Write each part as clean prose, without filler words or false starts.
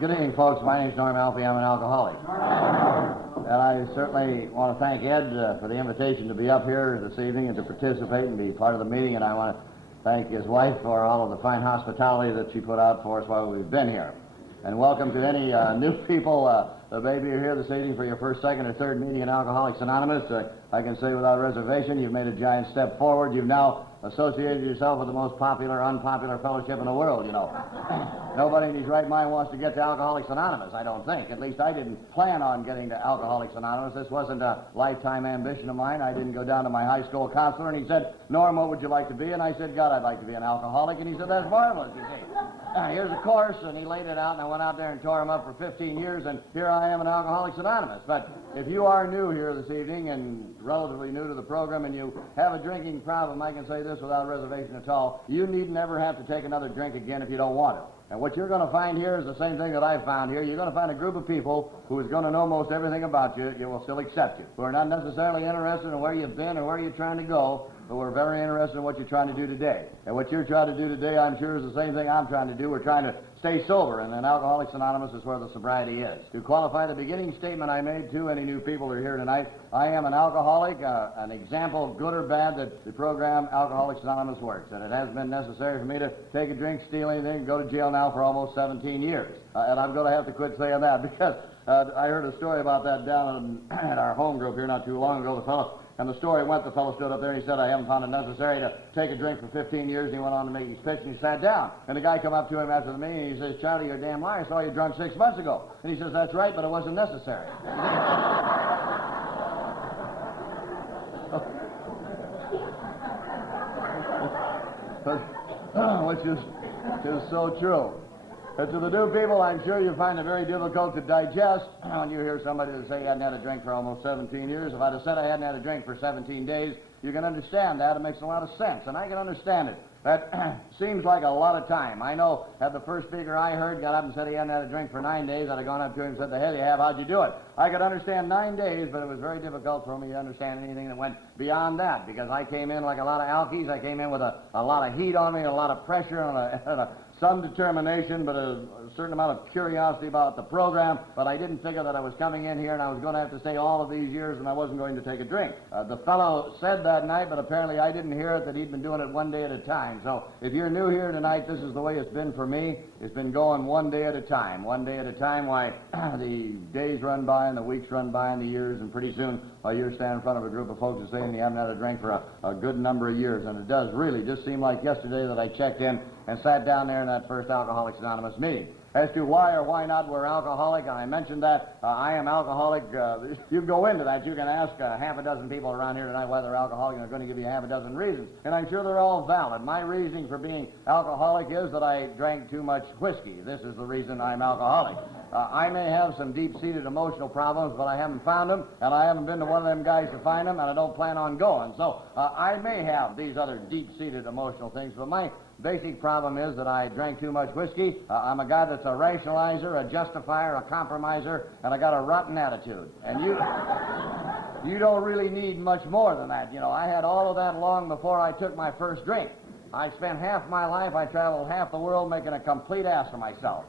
Good evening, folks. My name's Norm Alphi. I'm an alcoholic. And I certainly want to thank Ed for the invitation to be up here this evening and to participate and be part of the meeting. And I want to thank his wife for all of the fine hospitality that she put out for us while we've been here. And welcome to any new people that maybe you're here this evening for your first, second, or third meeting in Alcoholics Anonymous. I can say without reservation, you've made a giant step forward. You've now associated yourself with the most popular, unpopular fellowship in the world, you know. Nobody in his right mind wants to get to Alcoholics Anonymous, I don't think. At least I didn't plan on getting to Alcoholics Anonymous. This wasn't a lifetime ambition of mine. I didn't go down to my high school counselor and he said, Norm, what would you like to be? And I said, God, I'd like to be an alcoholic. And he said, that's marvelous, you see. Here's a course, and he laid it out, and I went out there and tore him up for 15 years, and here I am in Alcoholics Anonymous. But if you are new here this evening and relatively new to the program and you have a drinking problem, I can say this without reservation at all, you need never have to take another drink again if you don't want to. And what you're going to find here is the same thing that I've found here. You're going to find a group of people who is going to know most everything about you, you will still accept you, who are not necessarily interested in where you've been or where you're trying to go, but we're very interested in what you're trying to do today. And what you're trying to do today, I'm sure, is the same thing I'm trying to do. We're trying to stay sober, and in Alcoholics Anonymous is where the sobriety is. To qualify the beginning statement I made to any new people who are here tonight, I am an alcoholic, an example, good or bad, that the program Alcoholics Anonymous works. And it has been necessary for me to take a drink, steal anything, and go to jail now for almost 17 years. And I'm going to have to quit saying that because I heard a story about that down at our home group here not too long ago. The fellow, and the story went, the fellow stood up there and he said, I haven't found it necessary to take a drink for 15 years. And he went on to make his pitch and he sat down. And the guy come up to him after the meeting and he says, Charlie, you're a damn liar. I saw you drunk 6 months ago. And he says, that's right, but it wasn't necessary. Which is so true. But to the new people, I'm sure you find it very difficult to digest when you hear somebody that say he hadn't had a drink for almost 17 years. If I'd have said I hadn't had a drink for 17 days, you can understand that. It makes a lot of sense, and I can understand it. That seems like a lot of time. I know that the first speaker I heard got up and said he hadn't had a drink for 9 days. I'd have gone up to him and said, the hell you have, how'd you do it? I could understand 9 days, but it was very difficult for me to understand anything that went beyond that, because I came in like a lot of alkies. I came in with a lot of heat on me, a lot of pressure, and some determination, but a certain amount of curiosity about the program. But I didn't figure that I was coming in here and I was going to have to stay all of these years and I wasn't going to take a drink. The fellow said that night, but apparently I didn't hear it, that he'd been doing it one day at a time. So if you're new here tonight, this is the way it's been for me. It's been going one day at a time. One day at a time. Why, the days run by and the weeks run by and the years, and pretty soon you're standing in front of a group of folks and saying you haven't had a drink for a good number of years. And it does really just seem like yesterday that I checked in and sat down there in that first Alcoholics Anonymous meeting. As to why or why not we're alcoholic, and I mentioned that I am alcoholic. You go into that, you can ask half a dozen people around here tonight why they're alcoholic, and they're going to give you half a dozen reasons. And I'm sure they're all valid. My reasoning for being alcoholic is that I drank too much whiskey. This is the reason I'm alcoholic. I may have some deep-seated emotional problems, but I haven't found them, and I haven't been to one of them guys to find them, and I don't plan on going. So I may have these other deep-seated emotional things, but my basic problem is that I drank too much whiskey. I'm a guy that's a rationalizer, a justifier, a compromiser, and I got a rotten attitude. And you don't really need much more than that. You know, I had all of that long before I took my first drink. I spent half my life, I traveled half the world making a complete ass of myself.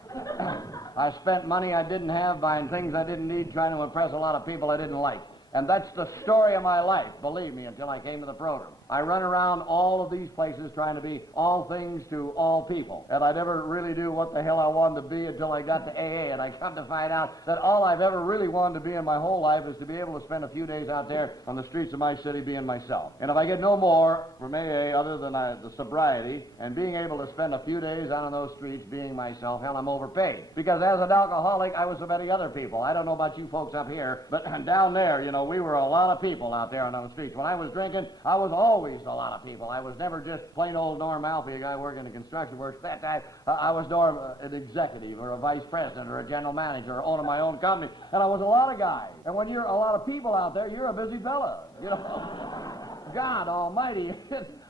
I spent money I didn't have, buying things I didn't need, trying to impress a lot of people I didn't like. And that's the story of my life, believe me, until I came to the program. I run around all of these places trying to be all things to all people. And I never really knew what the hell I wanted to be until I got to AA. And I come to find out that all I've ever really wanted to be in my whole life is to be able to spend a few days out there on the streets of my city being myself. And if I get no more from AA other than the sobriety and being able to spend a few days out on those streets being myself, hell, I'm overpaid. Because as an alcoholic, I was so many other people. I don't know about you folks up here, but down there, you know, we were a lot of people out there on the streets. When I was drinking, I was always a lot of people. I was never just plain old Norm Alphi, a guy working in construction works. That time, I was Norm, an executive or a vice president or a general manager or owner of my own company. And I was a lot of guys. And when you're a lot of people out there, you're a busy fella, you know. God almighty.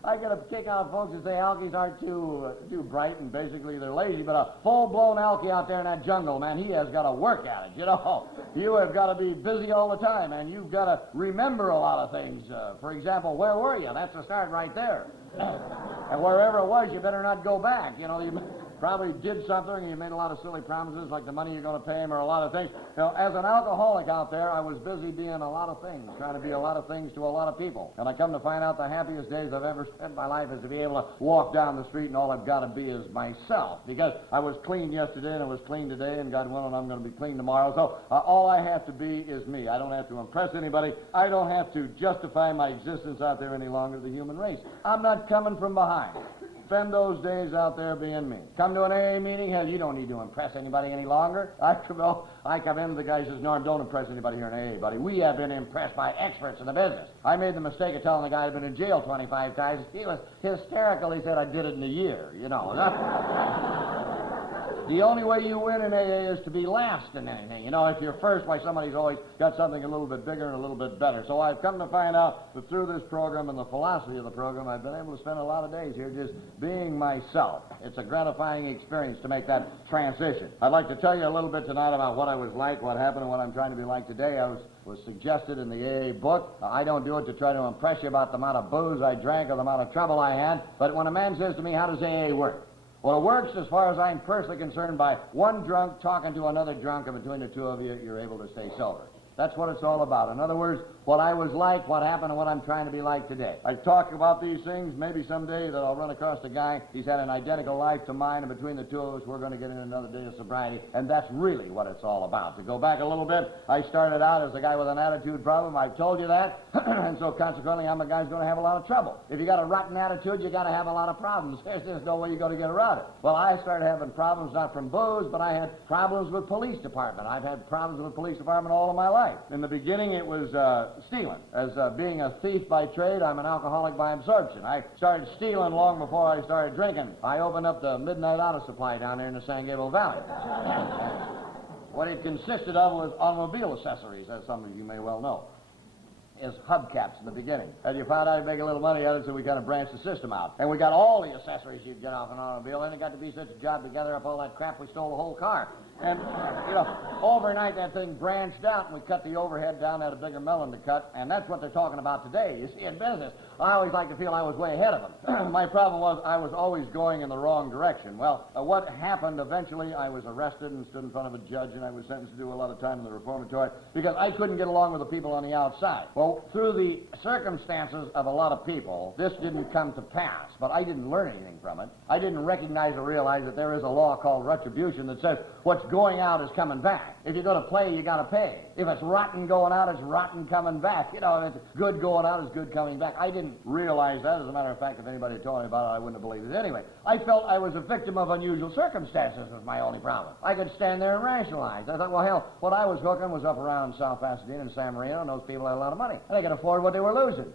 I get a kick out of folks that say alkies aren't too bright and basically they're lazy, but a full-blown alkie out there in that jungle, man, he has got to work at it, you know. You have got to be busy all the time, and you've got to remember a lot of things. For example, where were you? That's the start right there. And wherever it was, you better not go back. You know, probably did something, and you made a lot of silly promises, like the money you're going to pay him or a lot of things. You know, as an alcoholic out there, I was busy being a lot of things, trying to be a lot of things to a lot of people. And I come to find out the happiest days I've ever spent in my life is to be able to walk down the street and all I've got to be is myself. Because I was clean yesterday and I was clean today, and God willing, I'm going to be clean tomorrow. So all I have to be is me. I don't have to impress anybody. I don't have to justify my existence out there any longer to the human race. I'm not coming from behind. Spend those days out there being me. Come to an AA meeting, hell, you don't need to impress anybody any longer. I come in, the guy says, Norm, don't impress anybody here in AA, buddy. We have been impressed by experts in the business. I made the mistake of telling the guy I'd been in jail 25 times. He was hysterical. He said I did it in a year, you know. The only way you win in AA is to be last in anything. You know, if you're first, why, somebody's always got something a little bit bigger and a little bit better. So I've come to find out that through this program and the philosophy of the program, I've been able to spend a lot of days here just being myself. It's a gratifying experience to make that transition. I'd like to tell you a little bit tonight about what I was like, what happened, and what I'm trying to be like today. I was suggested in the AA book. I don't do it to try to impress you about the amount of booze I drank or the amount of trouble I had. But when a man says to me, how does AA work? Well, it works, as far as I'm personally concerned, by one drunk talking to another drunk, and between the two of you, you're able to stay sober. That's what it's all about. In other words, what I was like, what happened, and what I'm trying to be like today. I talk about these things, maybe someday that I'll run across a guy, he's had an identical life to mine, and between the two of us, we're going to get in another day of sobriety, and that's really what it's all about. To go back a little bit, I started out as a guy with an attitude problem. I've told you that, and so consequently, I'm a guy who's going to have a lot of trouble. If you got a rotten attitude, you got to have a lot of problems. There's no way you're going to get around it. Well, I started having problems not from booze, but I had problems with police department. I've had problems with police department all of my life. In the beginning, it was stealing. As being a thief by trade, I'm an alcoholic by absorption. I started stealing long before I started drinking. I opened up the Midnight Auto Supply down there in the San Gabriel Valley. What it consisted of was automobile accessories, as some of you may well know. Is hubcaps in the beginning. As you found out, you make a little money out of it, so we kind of branched the system out. And we got all the accessories you'd get off an automobile, and it got to be such a job to gather up all that crap, we stole the whole car. And, you know, overnight that thing branched out, and we cut the overhead down, had a bigger melon to cut, and that's what they're talking about today. You see, in business, I always like to feel I was way ahead of them. My problem was I was always going in the wrong direction. Well, what happened eventually, I was arrested and stood in front of a judge, and I was sentenced to do a lot of time in the reformatory because I couldn't get along with the people on the outside. Well, through the circumstances of a lot of people, this didn't come to pass, but I didn't learn anything from it. I didn't recognize or realize that there is a law called retribution that says what's going out is coming back. If you're going to play, you got to pay. If it's rotten going out, it's rotten coming back. You know, if it's good going out, it's good coming back. I didn't realize that. As a matter of fact, if anybody had told me about it, I wouldn't have believed it anyway. I felt I was a victim of unusual circumstances was my only problem. I could stand there and rationalize. I thought, well, hell, what I was hooking was up around South Pasadena and San Marino, and those people had a lot of money. And they could afford what they were losing.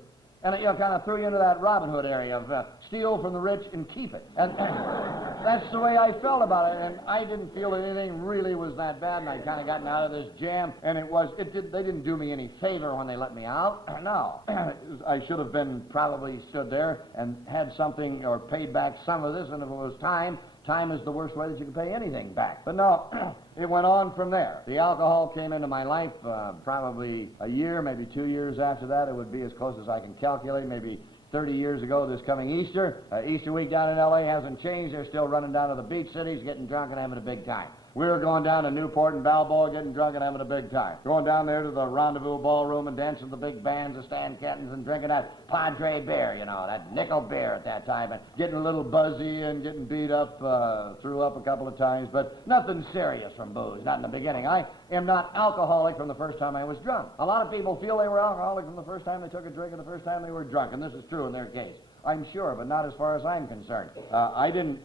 And it, you know, kind of threw you into that Robin Hood area of steal from the rich and keep it. And that's the way I felt about it. And I didn't feel that anything really was that bad. And I'd kind of gotten out of this jam. And they didn't do me any favor when they let me out. No. I should have been probably stood there and had something or paid back some of this. And if it was time is the worst way that you can pay anything back. But no, it went on from there. The alcohol came into my life probably a year, maybe 2 years after that. It would be as close as I can calculate, maybe 30 years ago this coming Easter. Easter week down in L.A. hasn't changed. They're still running down to the beach cities, getting drunk and having a big time. We were going down to Newport and Balboa, getting drunk and having a big time. Going down there to the Rendezvous Ballroom and dancing with the big bands of Stan Kettons and drinking that Padre beer, you know, that nickel beer at that time, and getting a little buzzy and getting beat up, threw up a couple of times, but nothing serious from booze, not in the beginning. I am not alcoholic from the first time I was drunk. A lot of people feel they were alcoholic from the first time they took a drink and the first time they were drunk, and this is true in their case. I'm sure, but not as far as I'm concerned. I didn't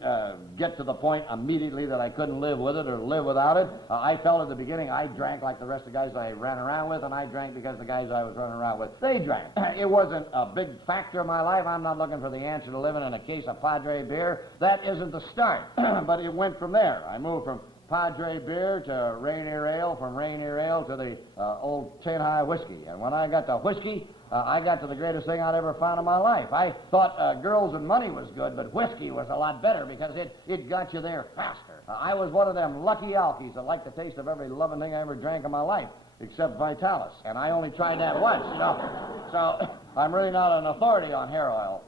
get to the point immediately that I couldn't live with it or live without it. I felt at the beginning I drank like the rest of the guys I ran around with, and I drank because the guys I was running around with, they drank. It wasn't a big factor in my life. I'm not looking for the answer to living in a case of Padre beer. That isn't the start, but it went from there. I moved from Padre beer to Rainier Ale, from Rainier Ale to the old Tin High whiskey. And when I got to whiskey, I got to the greatest thing I'd ever found in my life. I thought girls and money was good, but whiskey was a lot better because it got you there faster. I was one of them lucky alkies that liked the taste of every loving thing I ever drank in my life, except Vitalis. And I only tried that once, you know. So I'm really not an authority on hair oil.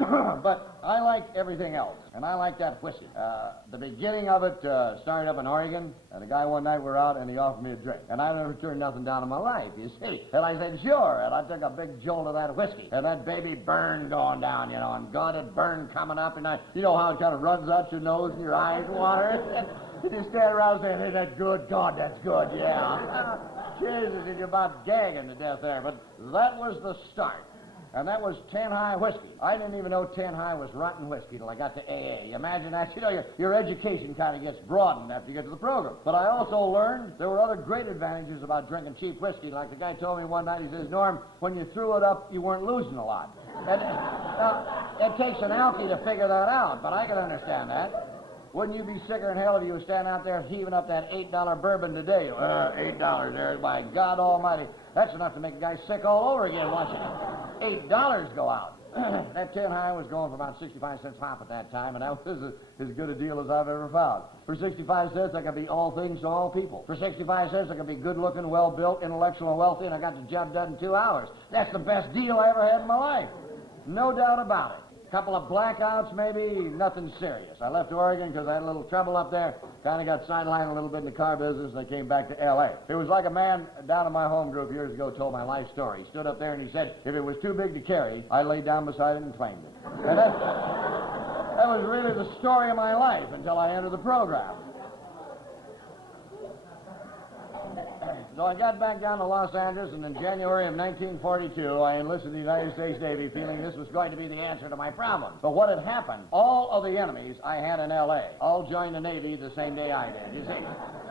But I like everything else, and I like that whiskey. The beginning of it started up in Oregon, and a guy one night we were out, and he offered me a drink. And I never turned nothing down in my life, you see. And I said, sure, and I took a big jolt of that whiskey. And that baby burned going down, and God, it burned coming up, and you know how it kind of runs out your nose and your eyes water? You just stand around saying, hey, that's good, God, that's good, yeah. Jesus, and you're about gagging to death there. But that was the start. And that was 10 High whiskey. I didn't even know 10 High was rotten whiskey till I got to AA. You imagine that? You know, your education kind of gets broadened after you get to the program. But I also learned there were other great advantages about drinking cheap whiskey. Like the guy told me one night, he says, Norm, when you threw it up, you weren't losing a lot. And, it takes an Alphi to figure that out, but I can understand that. Wouldn't you be sicker than hell if you were standing out there heaving up that $8 bourbon today? $8 there, by God almighty. That's enough to make a guy sick all over again, watch it. $8 go out. That 10 High was going for about 65 cents hop at that time, and that was as good a deal as I've ever found. For 65 cents, I could be all things to all people. For 65 cents, I could be good-looking, well-built, intellectual, and wealthy, and I got the job done in 2 hours. That's the best deal I ever had in my life. No doubt about it. Couple of blackouts, maybe, nothing serious. I left Oregon because I had a little trouble up there. Kind of got sidelined a little bit in the car business, and I came back to L.A. It was like a man down in my home group years ago told my life story. He stood up there and he said, if it was too big to carry, I laid down beside it and claimed it. And that was really the story of my life until I entered the program. So I got back down to Los Angeles, and in January of 1942, I enlisted in the United States Navy, feeling this was going to be the answer to my problem. But what had happened, all of the enemies I had in L.A. all joined the Navy the same day I did, you see.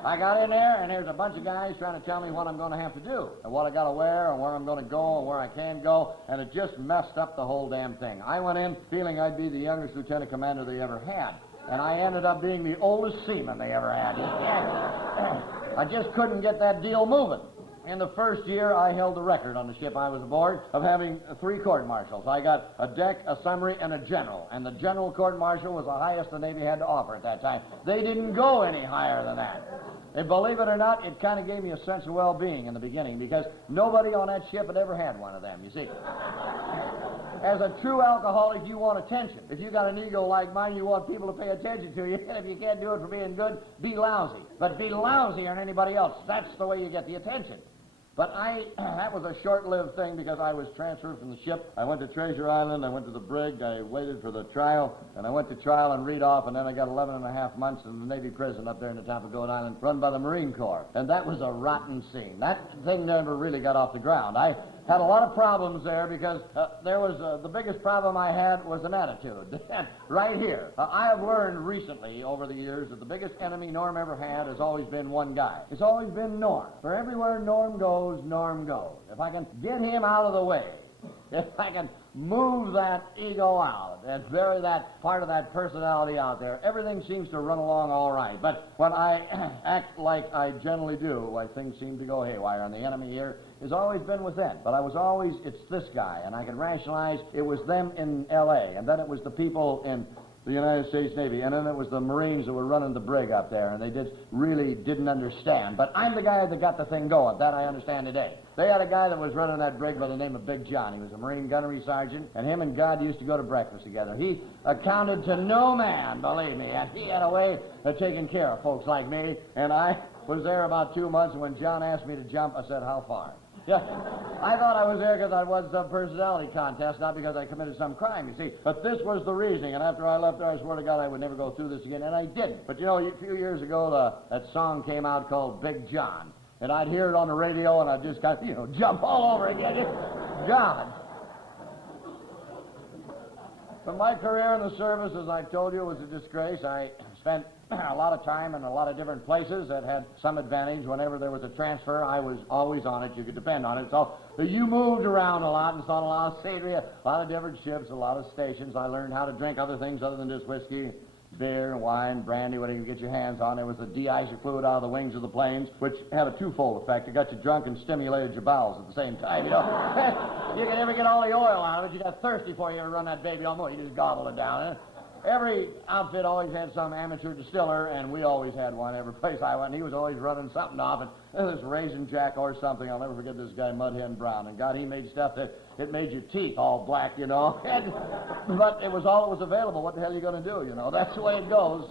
I got in there, and there's a bunch of guys trying to tell me what I'm going to have to do, and what I got to wear, and where I'm going to go, and where I can go, and it just messed up the whole damn thing. I went in feeling I'd be the youngest lieutenant commander they ever had, and I ended up being the oldest seaman they ever had. I just couldn't get that deal moving. In the first year, I held the record on the ship I was aboard of having 3 court-martials. I got a deck, a summary, and a general. And the general court-martial was the highest the Navy had to offer at that time. They didn't go any higher than that. And believe it or not, it kind of gave me a sense of well-being in the beginning, because nobody on that ship had ever had one of them, you see. As a true alcoholic, you want attention. If you got an ego like mine, you want people to pay attention to you. And if you can't do it for being good, be lousy. But be lousier than anybody else. That's the way you get the attention. But that was a short-lived thing, because I was transferred from the ship. I went to Treasure Island, I went to the brig, I waited for the trial, and I went to trial and read off, and then I got 11 and a half months in the Navy prison up there in the top of Goat Island, run by the Marine Corps. And that was a rotten scene. That thing never really got off the ground. I had a lot of problems there, because there was the biggest problem I had was an attitude. Right here. I have learned recently over the years that the biggest enemy Norm ever had has always been one guy. It's always been Norm. For everywhere Norm goes, Norm goes. If I can get him out of the way, if I can move that ego out and bury that part of that personality out there, everything seems to run along all right. But when I act like I generally do, why things seem to go haywire. And the enemy here has always been within. But I was always, it's this guy. And I can rationalize it was them in L.A. And then it was the people in the United States Navy, and then it was the Marines that were running the brig up there, and they just really didn't understand. But I'm the guy that got the thing going. That I understand today. They had a guy that was running that brig by the name of Big John. He was a Marine gunnery sergeant, and him and God used to go to breakfast together. He accounted to no man, believe me, and he had a way of taking care of folks like me. And I was there about 2 months, and when John asked me to jump, I said, how far? Yeah, I thought I was there because I won some personality contest, not because I committed some crime, you see. But this was the reasoning, and after I left there, I swear to God I would never go through this again, and I didn't. But, you know, a few years ago, that song came out called Big John, and I'd hear it on the radio, and I'd just got, jump all over again. John. But my career in the service, as I told you, was a disgrace. I spent a lot of time in a lot of different places that had some advantage. Whenever there was a transfer, I was always on it. You could depend on it. So you moved around a lot and saw a lot of scenery, a lot of different ships, a lot of stations. I learned how to drink other things other than just whiskey, beer, wine, brandy, whatever you get your hands on. There was the de-icer fluid out of the wings of the planes, which had a twofold effect. It got you drunk and stimulated your bowels at the same time, You could never get all the oil out of it. You got thirsty before you ever run that baby on more. You just gobbled it down. Every outfit always had some amateur distiller, and we always had one every place I went. He was always running something off, and this Raisin Jack or something. I'll never forget this guy, Mudhen Brown. And God, he made stuff that it made your teeth all black, you know. But it was all that was available. What the hell are you going to do, you know? That's the way it goes.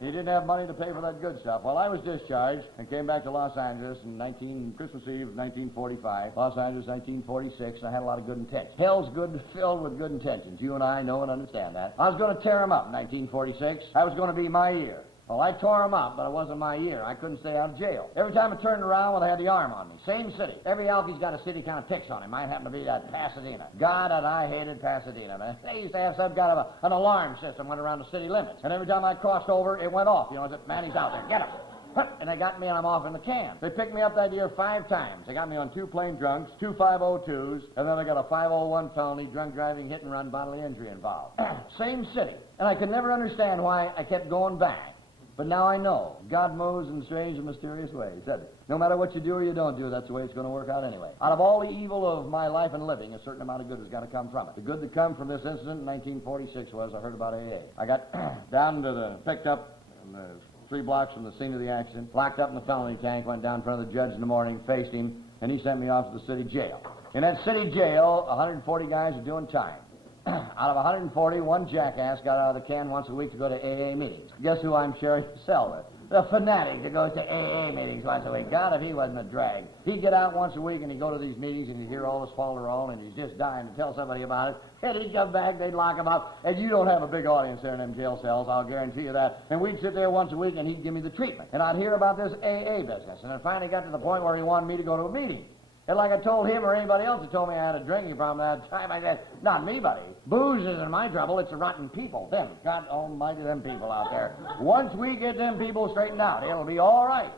He didn't have money to pay for that good stuff. Well, I was discharged and came back to Los Angeles in Christmas Eve of 1945. Los Angeles, 1946, and I had a lot of good intentions. Hell's good, filled with good intentions. You and I know and understand that. I was going to tear him up in 1946. That was going to be my year. Well, I tore him up, but it wasn't my year. I couldn't stay out of jail. Every time I turned around, well, they had the arm on me. Same city. Every Alphi's got a city kind of picks on him. Mine happened to be that Pasadena. God, and I hated Pasadena, man. They used to have some kind of an alarm system went around the city limits. And every time I crossed over, it went off. You know, it, man, he's out there. Get him. And they got me, and I'm off in the can. They picked me up that year 5 times. They got me on 2 plain drunks, 2 502s, and then I got a 501 felony, drunk driving, hit and run, bodily injury involved. Same city. And I could never understand why I kept going back. But now I know. God moves in strange and mysterious ways. No matter what you do or you don't do, that's the way it's going to work out anyway. Out of all the evil of my life and living, a certain amount of good has got to come from it. The good that come from this incident in 1946 was I heard about AA. I got down to picked up in the 3 blocks from the scene of the accident, locked up in the felony tank, went down in front of the judge in the morning, faced him, and he sent me off to the city jail. In that city jail, 140 guys are doing time. Out of 140, one jackass got out of the can once a week to go to AA meetings. Guess who I'm sharing the cell with? The fanatic that goes to AA meetings once a week. God, if he wasn't a drag. He'd get out once a week and he'd go to these meetings and he'd hear all this falderall and he's just dying to tell somebody about it. And he'd come back, they'd lock him up. And you don't have a big audience there in them jail cells, I'll guarantee you that. And we'd sit there once a week and he'd give me the treatment. And I'd hear about this AA business. And it finally got to the point where he wanted me to go to a meeting. And like I told him or anybody else that told me I had a drinking problem that time, I said, not me, buddy. Booze isn't my trouble, it's the rotten people. Them, God almighty, them people out there. Once we get them people straightened out, it'll be all right.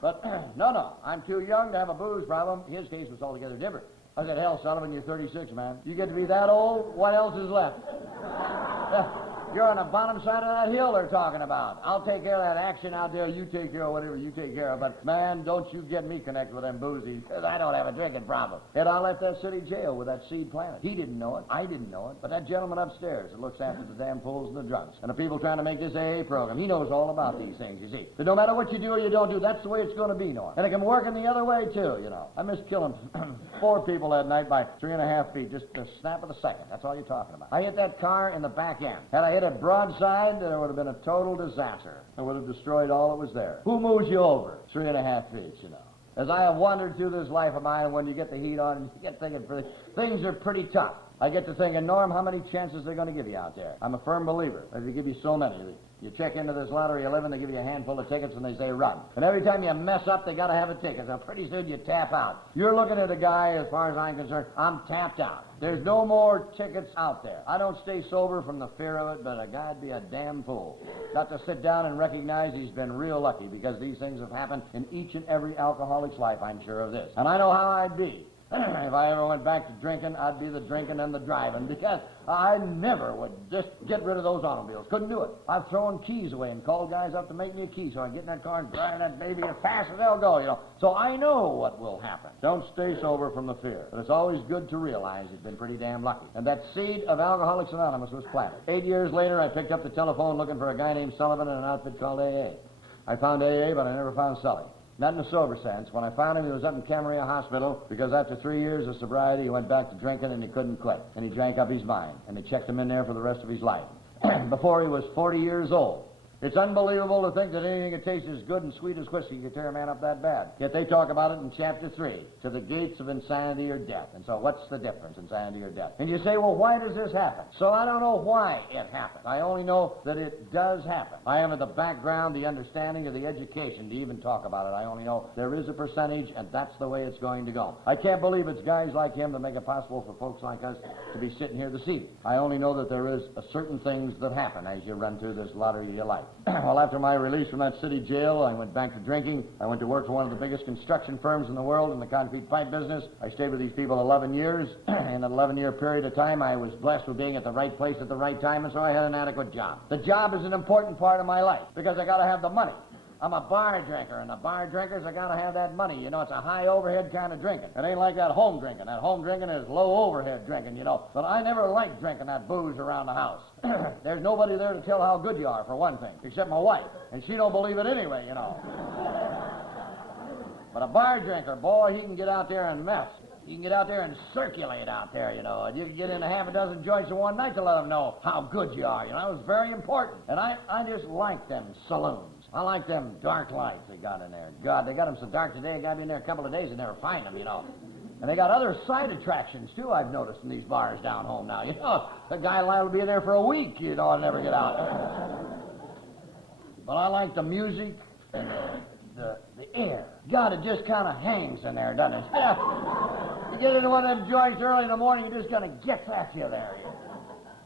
But no, I'm too young to have a booze problem. His case was altogether different. I said, hell, Sullivan, you're 36, man. You get to be that old, what else is left? You're on the bottom side of that hill they're talking about. I'll take care of that action out there. You take care of whatever you take care of. But, man, don't you get me connected with them boozies, because I don't have a drinking problem. And I left that city jail with that seed planted. He didn't know it. I didn't know it. But that gentleman upstairs that looks after the damn fools and the drunks and the people trying to make this AA program, he knows all about these things, you see. But no matter what you do or you don't do, that's the way it's going to be, Norm. And it can work in the other way, too, you know. I missed killing 4 people that night by 3.5 feet, just a snap of a second. That's all you're talking about. I hit that car in the back end. Had I hit it broadside, there would have been a total disaster. It would have destroyed all that was there. Who moves you over 3.5 feet, you know? As I have wandered through this life of mine, when you get the heat on, you get thinking, things are pretty tough. I get to thinking, Norm, how many chances they're going to give you out there? I'm a firm believer. They give you so many. You check into this lottery 11, they give you a handful of tickets, and they say run. And every time you mess up, they got to have a ticket. So pretty soon you tap out. You're looking at a guy, as far as I'm concerned, I'm tapped out. There's no more tickets out there. I don't stay sober from the fear of it, but a guy'd be a damn fool. Got to sit down and recognize he's been real lucky, because these things have happened in each and every alcoholic's life, I'm sure of this. And I know how I'd be. If I ever went back to drinking, I'd be the drinking and the driving, because I never would just get rid of those automobiles. Couldn't do it. I've thrown keys away and called guys up to make me a key so I get in that car and drive that baby as fast as they'll go, you know. So I know what will happen. Don't stay sober from the fear. But it's always good to realize you've been pretty damn lucky. And that seed of Alcoholics Anonymous was planted. 8 years later, I picked up the telephone looking for a guy named Sullivan in an outfit called AA. I found AA, but I never found Sully. Not in a sober sense. When I found him, he was up in Camarillo Hospital because after 3 years of sobriety, he went back to drinking and he couldn't quit. And he drank up his mind. And they checked him in there for the rest of his life. Before he was 40 years old. It's unbelievable to think that anything that tastes as good and sweet as whiskey could tear a man up that bad. Yet they talk about it in chapter 3, to the gates of insanity or death. And so what's the difference, insanity or death? And you say, well, why does this happen? So I don't know why it happens. I only know that it does happen. I haven't the background, the understanding, or the education to even talk about it. I only know there is a percentage, and that's the way it's going to go. I can't believe it's guys like him that make it possible for folks like us to be sitting here this evening. I only know that there is certain things that happen as you run through this lottery of your life. Well, after my release from that city jail, I went back to drinking. I went to work for one of the biggest construction firms in the world in the concrete pipe business. I stayed with these people 11 years. In an 11-year period of time, I was blessed with being at the right place at the right time, and so I had an adequate job. The job is an important part of my life because I got to have the money. I'm a bar drinker, and the bar drinkers are got to have that money. You know, it's a high overhead kind of drinking. It ain't like that home drinking. That home drinking is low overhead drinking, you know. But I never liked drinking that booze around the house. There's nobody there to tell how good you are, for one thing, except my wife. And she don't believe it anyway, you know. But a bar drinker, boy, he can get out there and mess. You can get out there and circulate out there, you know. And you can get in a half a dozen joints in one night to let them know how good you are, you know. It was very important. And I just like them saloons. I like them dark lights they got in there. God, they got them so dark today, I got to be in there a couple of days and never find them, you know. And they got other side attractions, too, I've noticed in these bars down home now. You know, the guy will be in there for a week, you know, and never get out. But I like the music and the air. God, it just kind of hangs in there, doesn't it? Yeah. You get into one of them joints early in the morning, it just kind of gets at you there.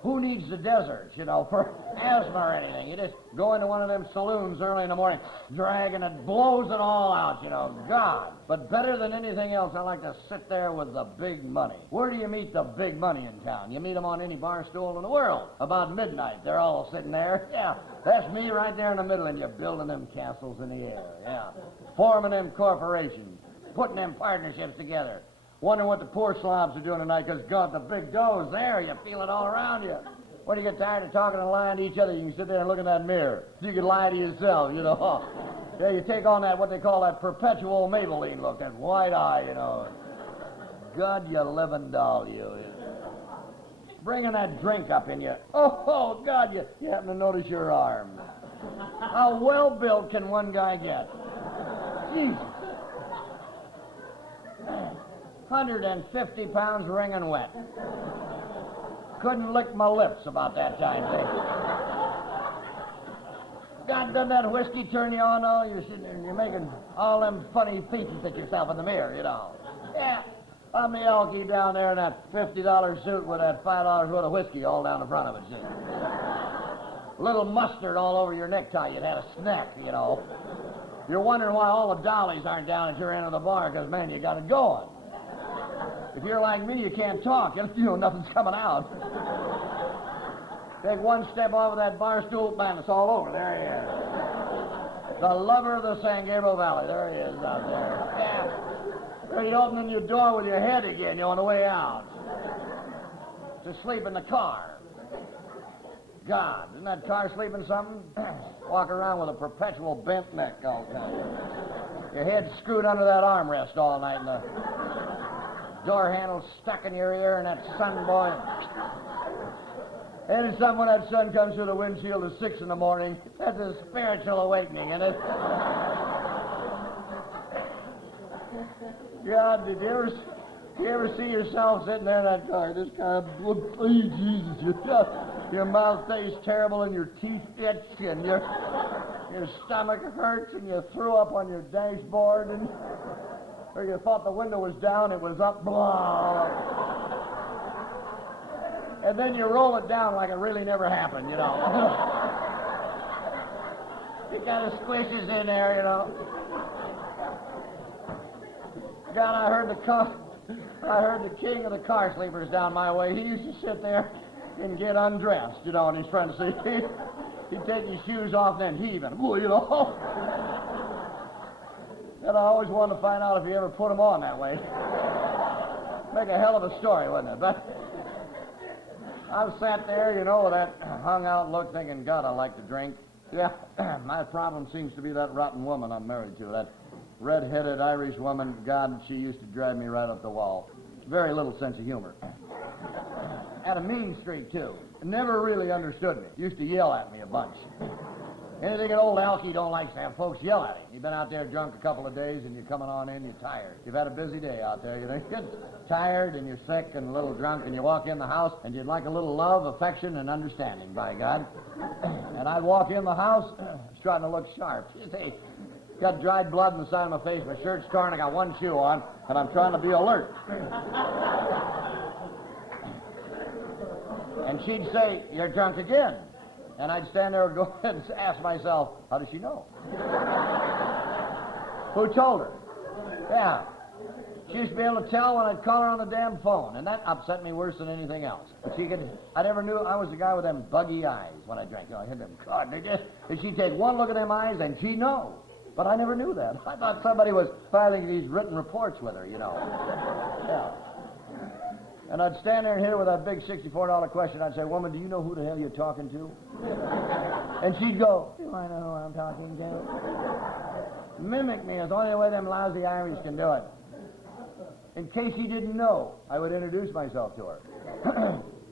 Who needs the deserts, you know, for asthma or anything? You just go into one of them saloons early in the morning, dragging it, blows it all out, you know. God. But better than anything else, I like to sit there with the big money. Where do you meet the big money in town? You meet them on any bar stool in the world. About midnight, they're all sitting there. Yeah, that's me right there in the middle, and you're building them castles in the air. Yeah, forming them corporations, putting them partnerships together. Wondering what the poor slobs are doing tonight, because, God, the big dough's there. You feel it all around you. When you get tired of talking and lying to each other, you can sit there and look in that mirror. You can lie to yourself, you know. Yeah, you take on that, what they call that perpetual Maybelline look, that wide eye, you know. God, you living doll, you. Bringing that drink up in you. Oh, God, you happen to notice your arm. How well-built can one guy get? Jesus. 150 pounds wringing wet. Couldn't lick my lips about that time, see? God, doesn't that whiskey turn you on, though? You're sitting there and you're making all them funny faces at yourself in the mirror, you know. Yeah, I'm the Alphi down there in that $50 suit with that $5 worth of whiskey all down the front of it, see? A little mustard all over your necktie. You'd had a snack, you know. You're wondering why all the dollies aren't down at your end of the bar, because, man, you got it going. If you're like me, you can't talk. You know, nothing's coming out. Take one step off of that bar stool, bam, it's all over. There he is. The lover of the San Gabriel Valley. There he is out there. Yeah. There you're opening your door with your head again. You're on the way out. To sleep in the car. God, isn't that car sleeping something? Walk around with a perpetual bent neck all the time. Your head screwed under that armrest all night and the door handle stuck in your ear and that sun, boy. And it's something when that sun comes through the windshield at 6 in the morning. That's a spiritual awakening, isn't it? God, did you ever see yourself sitting there in that car? This kind of, Jesus, your mouth tastes terrible and your teeth itch and your stomach hurts and you threw up on your dashboard and or you thought the window was down, it was up, blah. And then you roll it down like it really never happened, you know. It kind of squishes in there, you know. God, I heard the king of the car sleepers down my way. He used to sit there and get undressed, you know, in his front seat. He'd take his shoes off and then heave them, you know. And I always wanted to find out if he ever put them on that way. Make a hell of a story, wouldn't it? But I've sat there, you know, with that hung-out look thinking, God, I like to drink. Yeah, my problem seems to be that rotten woman I'm married to, that red-headed Irish woman. God, she used to drive me right up the wall. Very little sense of humor. Had a mean streak, too. Never really understood me. Used to yell at me a bunch. Anything an old Alphi don't like to have folks yell at him. You've been out there drunk a couple of days and you're coming on in, you're tired. You've had a busy day out there, you know. You're tired and you're sick and a little drunk and you walk in the house and you'd like a little love, affection, and understanding, by God. And I'd walk in the house, trying to look sharp. You see, got dried blood in the side of my face, my shirt's torn, I got one shoe on, and I'm trying to be alert. And she'd say, you're drunk again. And I'd stand there and go and ask myself, how does she know? Who told her? Yeah. She used to be able to tell when I'd call her on the damn phone, and that upset me worse than anything else. But I never knew I was the guy with them buggy eyes when I drank. I had them, God, and she'd take one look at them eyes, and she'd know. But I never knew that. I thought somebody was filing these written reports with her, Yeah. And I'd stand there and hit her with that big $64 question. I'd say, woman, do you know who the hell you're talking to? And she'd go, do I know who I'm talking to? Mimic me is the only way them lousy Irish can do it. In case he didn't know, I would introduce myself to her.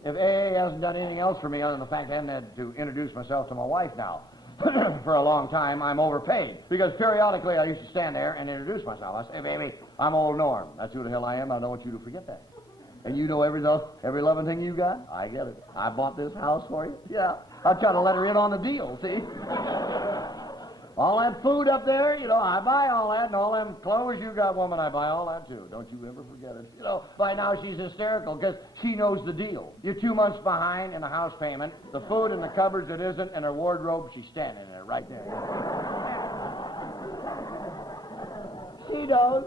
If AA hasn't done anything else for me other than the fact I haven't had to introduce myself to my wife now for a long time, I'm overpaid. Because periodically I used to stand there and introduce myself. I say, baby, I'm old Norm. That's who the hell I am. I don't want you to forget that. And you know every loving thing you got? I get it. I bought this house for you. Yeah. I try to let her in on the deal, see? All that food up there, I buy all that, and all them clothes you got, woman, I buy all that too. Don't you ever forget it. By now she's hysterical because she knows the deal. You're 2 months behind in the house payment, the food in the cupboards it isn't, and her wardrobe, she's standing there right there. She knows.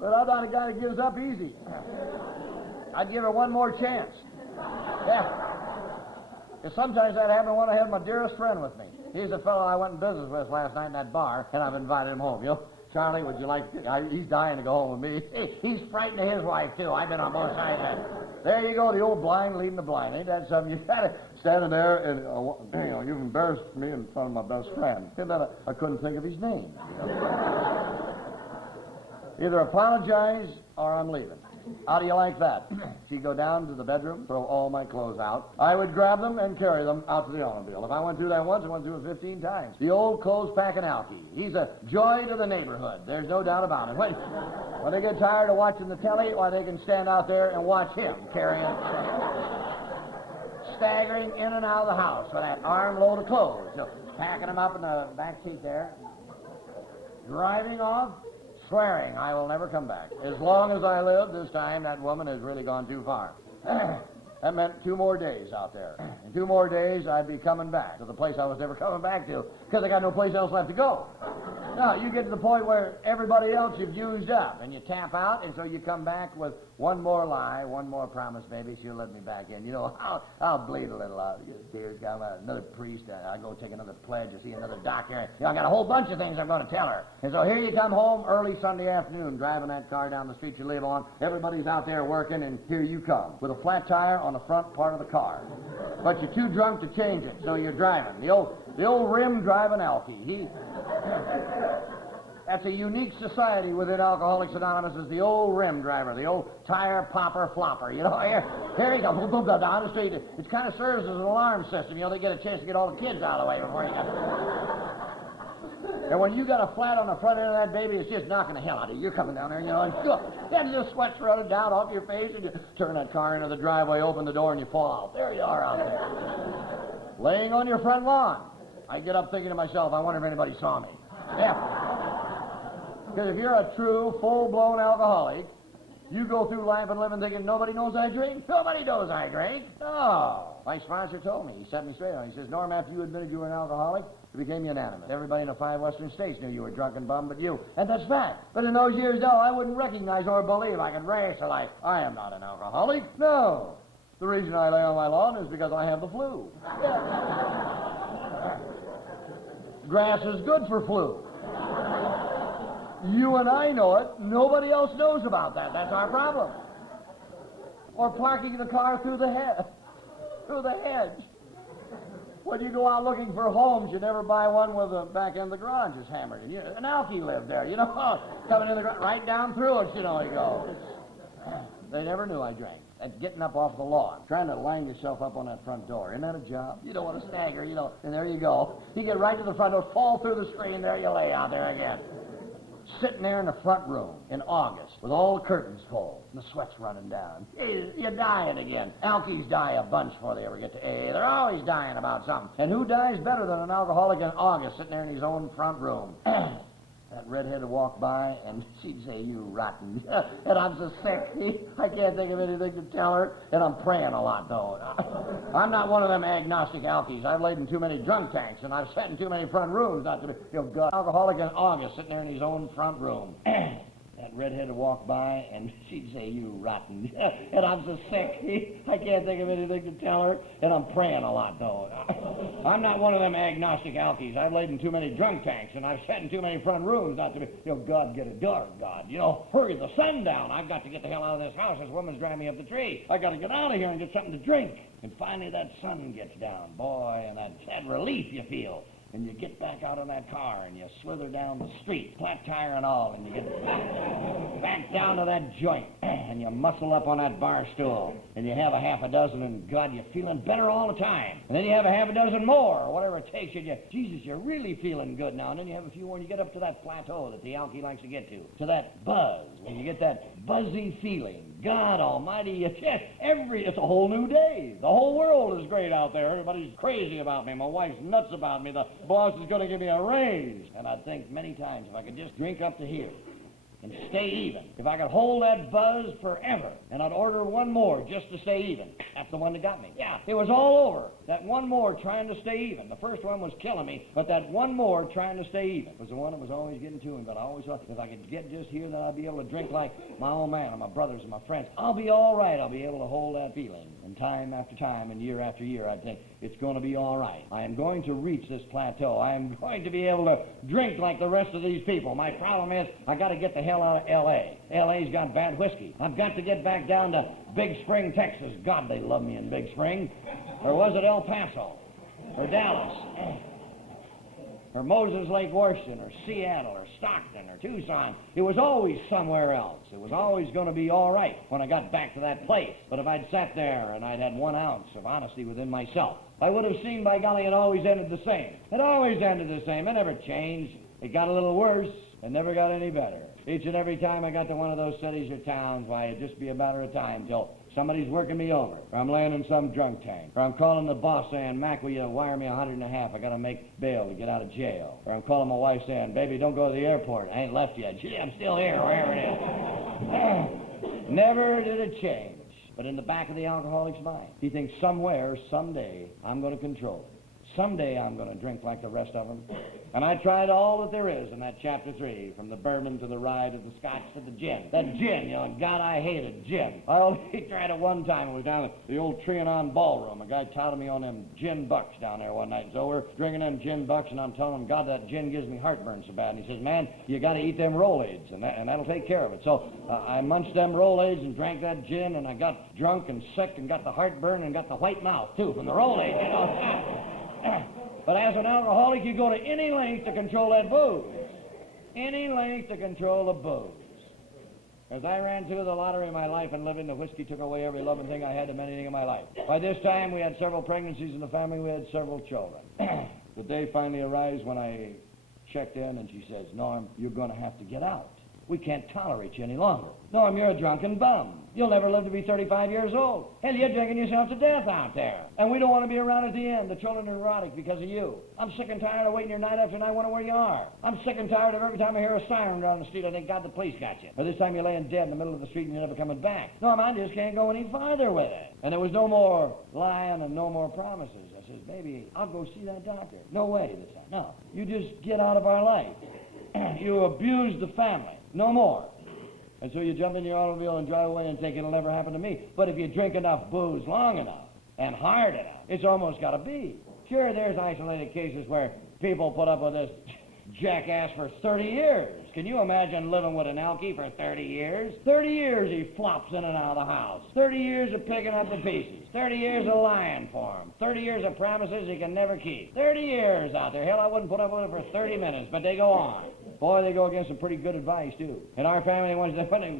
But I'm not a guy that gives up easy. I'd give her one more chance. Yeah. Because sometimes that happened when I had my dearest friend with me. He's the fellow I went in business with last night in that bar, and I've invited him home. Charlie, would you like he's dying to go home with me. He's frightened of his wife, too. I've been on both sides of it. There you go, the old blind leading the blind. Ain't that something? You got to standing there, and you've embarrassed me in front of my best friend. And then I couldn't think of his name. Either apologize or I'm leaving. How do you like that? She'd go down to the bedroom, throw all my clothes out. I would grab them and carry them out to the automobile. If I went through that once, I went through it 15 times. The old clothes-packing Alphi. He's a joy to the neighborhood. There's no doubt about it. When they get tired of watching the telly, why, they can stand out there and watch him carrying, staggering in and out of the house with that armload of clothes. Packing them up in the back seat there, driving off, swearing I will never come back. As long as I live, this time that woman has really gone too far. That meant 2 more days out there. In 2 more days, I'd be coming back to the place I was never coming back to because I got no place else left to go. Now, you get to the point where everybody else you've used up, and you tap out, and so you come back with one more lie, one more promise, maybe she'll let me back in. I'll bleed a little out. Dear God, another priest, I'll go take another pledge, I see another doctor. I got a whole bunch of things I'm going to tell her. And so here you come home early Sunday afternoon, driving that car down the street you live on. Everybody's out there working, and here you come with a flat tire on the front part of the car. But you're too drunk to change it, so you're driving. The old rim driving Alphi. That's a unique society within Alcoholics Anonymous, is the old rim driver, the old tire popper flopper. Here you go, boom, boom, boom, down the street. It kind of serves as an alarm system. They get a chance to get all the kids out of the way before you And when you got a flat on the front end of that baby, it's just knocking the hell out of you. You're coming down there, and then the sweat's running down off your face, and you turn that car into the driveway, open the door, and you fall out. There you are out there, laying on your front lawn. I get up thinking to myself, I wonder if anybody saw me. Yeah. Because if you're a true, full-blown alcoholic, you go through life and living thinking, nobody knows I drink? Nobody knows I drink. No. My sponsor told me. He set me straight on. He says, Norm, after you admitted you were an alcoholic, it became unanimous. Everybody in the 5 western states knew you were drunk and bum, but you. And that's fact. But in those years, no, I wouldn't recognize or believe. I could rationalize. I am not an alcoholic. No. The reason I lay on my lawn is because I have the flu. Yeah. Grass is good for flu. You and I know it. Nobody else knows about that. That's our problem. Or parking the car through the hedge. When you go out looking for homes, you never buy one with the back end of the garage is hammered. An Alphi lived there, coming in the garage, right down through it, you go. They never knew I drank. That's getting up off the lawn, trying to line yourself up on that front door. Isn't that a job? You don't want to stagger, and there you go. You get right to the front door, fall through the screen, there you lay out there again. Sitting there in the front room in August with all the curtains full and the sweat's running down. You're dying again. Alkies die a bunch before they ever get to AA. They're always dying about something. And who dies better than an alcoholic in August sitting there in his own front room? That redhead would walk by and she'd say, you rotten. And I'm so sick. I can't think of anything to tell her. And I'm praying a lot, though. I'm not one of them agnostic alkies. I've laid in too many drunk tanks, and I've sat in too many front rooms not to be, God, alcoholic in August sitting there in his own front room. that redhead would walk by, and she'd say, "You rotten." And I'm so sick. I can't think of anything to tell her, and I'm praying a lot, though. I'm not one of them agnostic alkies. I've laid in too many drunk tanks, and I've sat in too many front rooms not to be, God, get a dog, God. Hurry the sun down. I've got to get the hell out of this house. This woman's driving me up the tree. I got to get out of here and get something to drink. And finally that sun gets down, boy, and that relief you feel. And you get back out of that car, and you slither down the street, flat tire and all, and you get back down to that joint, and you muscle up on that bar stool, and you have a half a dozen, and God, you're feeling better all the time. And then you have a half a dozen more, or whatever it takes you. Jesus, you're really feeling good now. And then you have a few more, and you get up to that plateau that the alky likes to get to that buzz, and you get that buzzy feeling. God Almighty, it's a whole new day. The whole world is great out there. Everybody's crazy about me. My wife's nuts about me. The boss is going to give me a raise. And I'd think many times if I could just drink up to here and stay even. If I could hold that buzz forever, and I'd order one more just to stay even. That's the one that got me. Yeah, it was all over. That one more trying to stay even. The first one was killing me, but that one more trying to stay even was the one that was always getting to me. But I always thought, if I could get just here, then I'd be able to drink like my old man and my brothers and my friends. I'll be all right. I'll be able to hold that feeling. And time after time and year after year, I'd think, it's going to be all right. I am going to reach this plateau. I am going to be able to drink like the rest of these people. My problem is, I got to get the hell out of L.A. L.A.'s got bad whiskey. I've got to get back down to Big Spring, Texas. God, they love me in Big Spring. Or was it El Paso? Or Dallas? Or Moses Lake, Washington? Or Seattle? Or Stockton? Or Tucson? It was always somewhere else. It was always going to be all right when I got back to that place. But if I'd sat there and I'd had 1 ounce of honesty within myself, I would have seen, by golly, it always ended the same. It always ended the same. It never changed. It got a little worse. It never got any better. Each and every time I got to one of those cities or towns, why, it'd just be a matter of time till somebody's working me over, or I'm laying in some drunk tank, or I'm calling the boss saying, Mac, will you wire me $150? I got to make bail to get out of jail. Or I'm calling my wife saying, baby, don't go to the airport. I ain't left yet. Gee, I'm still here, wherever it is. Never did it change. But in the back of the alcoholic's mind, he thinks somewhere, someday, I'm going to control it. Someday I'm going to drink like the rest of them. And I tried all that there is in that chapter 3, from the bourbon to the rye to the scotch to the gin. That gin, God, I hated gin. I only tried it one time. It was down at the old Trianon Ballroom. A guy touted me on them gin bucks down there one night. So we're drinking them gin bucks, and I'm telling him, God, that gin gives me heartburn so bad. And he says, man, you got to eat them Rolaids, and that'll take care of it. So I munched them Rolaids and drank that gin, and I got drunk and sick and got the heartburn and got the white mouth, too, from the Rolaids, But as an alcoholic, you go to any length to control that booze. Any length to control the booze. As I ran through the lottery of my life and living, the whiskey took away every loving thing I had of anything in my life. By this time, we had several pregnancies in the family. We had several children. The day finally arrives when I checked in, and she says, Norm, you're going to have to get out. We can't tolerate you any longer. Norm, you're a drunken bum. You'll never live to be 35 years old. Hell, you're drinking yourself to death out there. And we don't want to be around at the end. The children are neurotic because of you. I'm sick and tired of waiting here night after night, wondering where you are. I'm sick and tired of every time I hear a siren down the street, I think, God, the police got you. Or this time you're laying dead in the middle of the street and you're never coming back. Norm, I just can't go any farther with it. And there was no more lying and no more promises. I says, baby, I'll go see that doctor. No way this time. No, you just get out of our life. You abuse the family. No more. And so you jump in your automobile and drive away and think it'll never happen to me. But if you drink enough booze long enough and hard enough, it's almost got to be. Sure, there's isolated cases where people put up with this jackass for 30 years. Can you imagine living with an alky for 30 years? 30 years he flops in and out of the house. 30 years of picking up the pieces. 30 years of lying for him. 30 years of promises he can never keep. 30 years out there. Hell, I wouldn't put up with it for 30 minutes, but they go on. Boy, they go against some pretty good advice, too. In our family,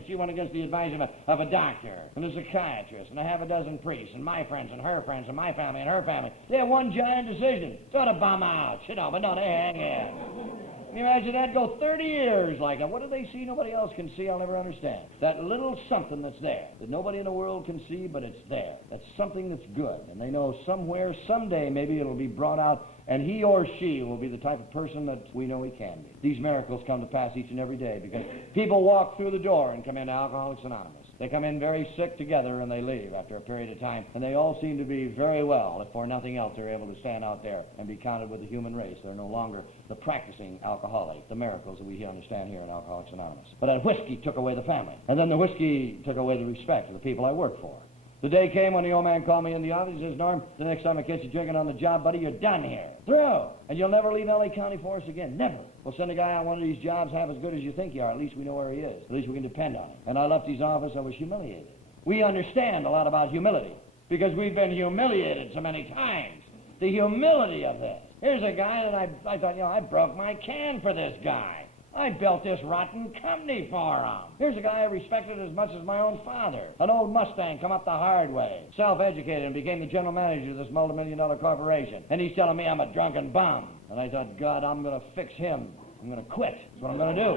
she went against the advice of a doctor and a psychiatrist and a half a dozen priests and my friends and her friends and my family and her family. They had one giant decision. Sort of bum out, but no, they hang in. Can you imagine that? Go 30 years like that. What do they see nobody else can see? I'll never understand. That little something that's there, that nobody in the world can see, but it's there. That's something that's good. And they know somewhere, someday, maybe it'll be brought out And he or she will be the type of person that we know he can be. These miracles come to pass each and every day because people walk through the door and come into Alcoholics Anonymous. They come in very sick together and they leave after a period of time, and they all seem to be very well. If for nothing else, they're able to stand out there and be counted with the human race. They're no longer the practicing alcoholic, the miracles that we understand here in Alcoholics Anonymous. But that whiskey took away the family, and then the whiskey took away the respect of the people I work for. The day came when the old man called me in the office and says, Norm, the next time I catch you drinking on the job, buddy, you're done here. Through. And you'll never leave L.A. County for us again. Never. We'll send a guy on one of these jobs half as good as you think you are. At least we know where he is. At least we can depend on him. And I left his office. I was humiliated. We understand a lot about humility because we've been humiliated so many times. The humility of this. Here's a guy that I thought, I broke my can for this guy. I built this rotten company for him. Here's a guy I respected as much as my own father. An old Mustang come up the hard way. Self-educated and became the general manager of this multi-million-dollar corporation. And he's telling me I'm a drunken bum. And I thought, God, I'm going to fix him. I'm going to quit. That's what I'm going to do.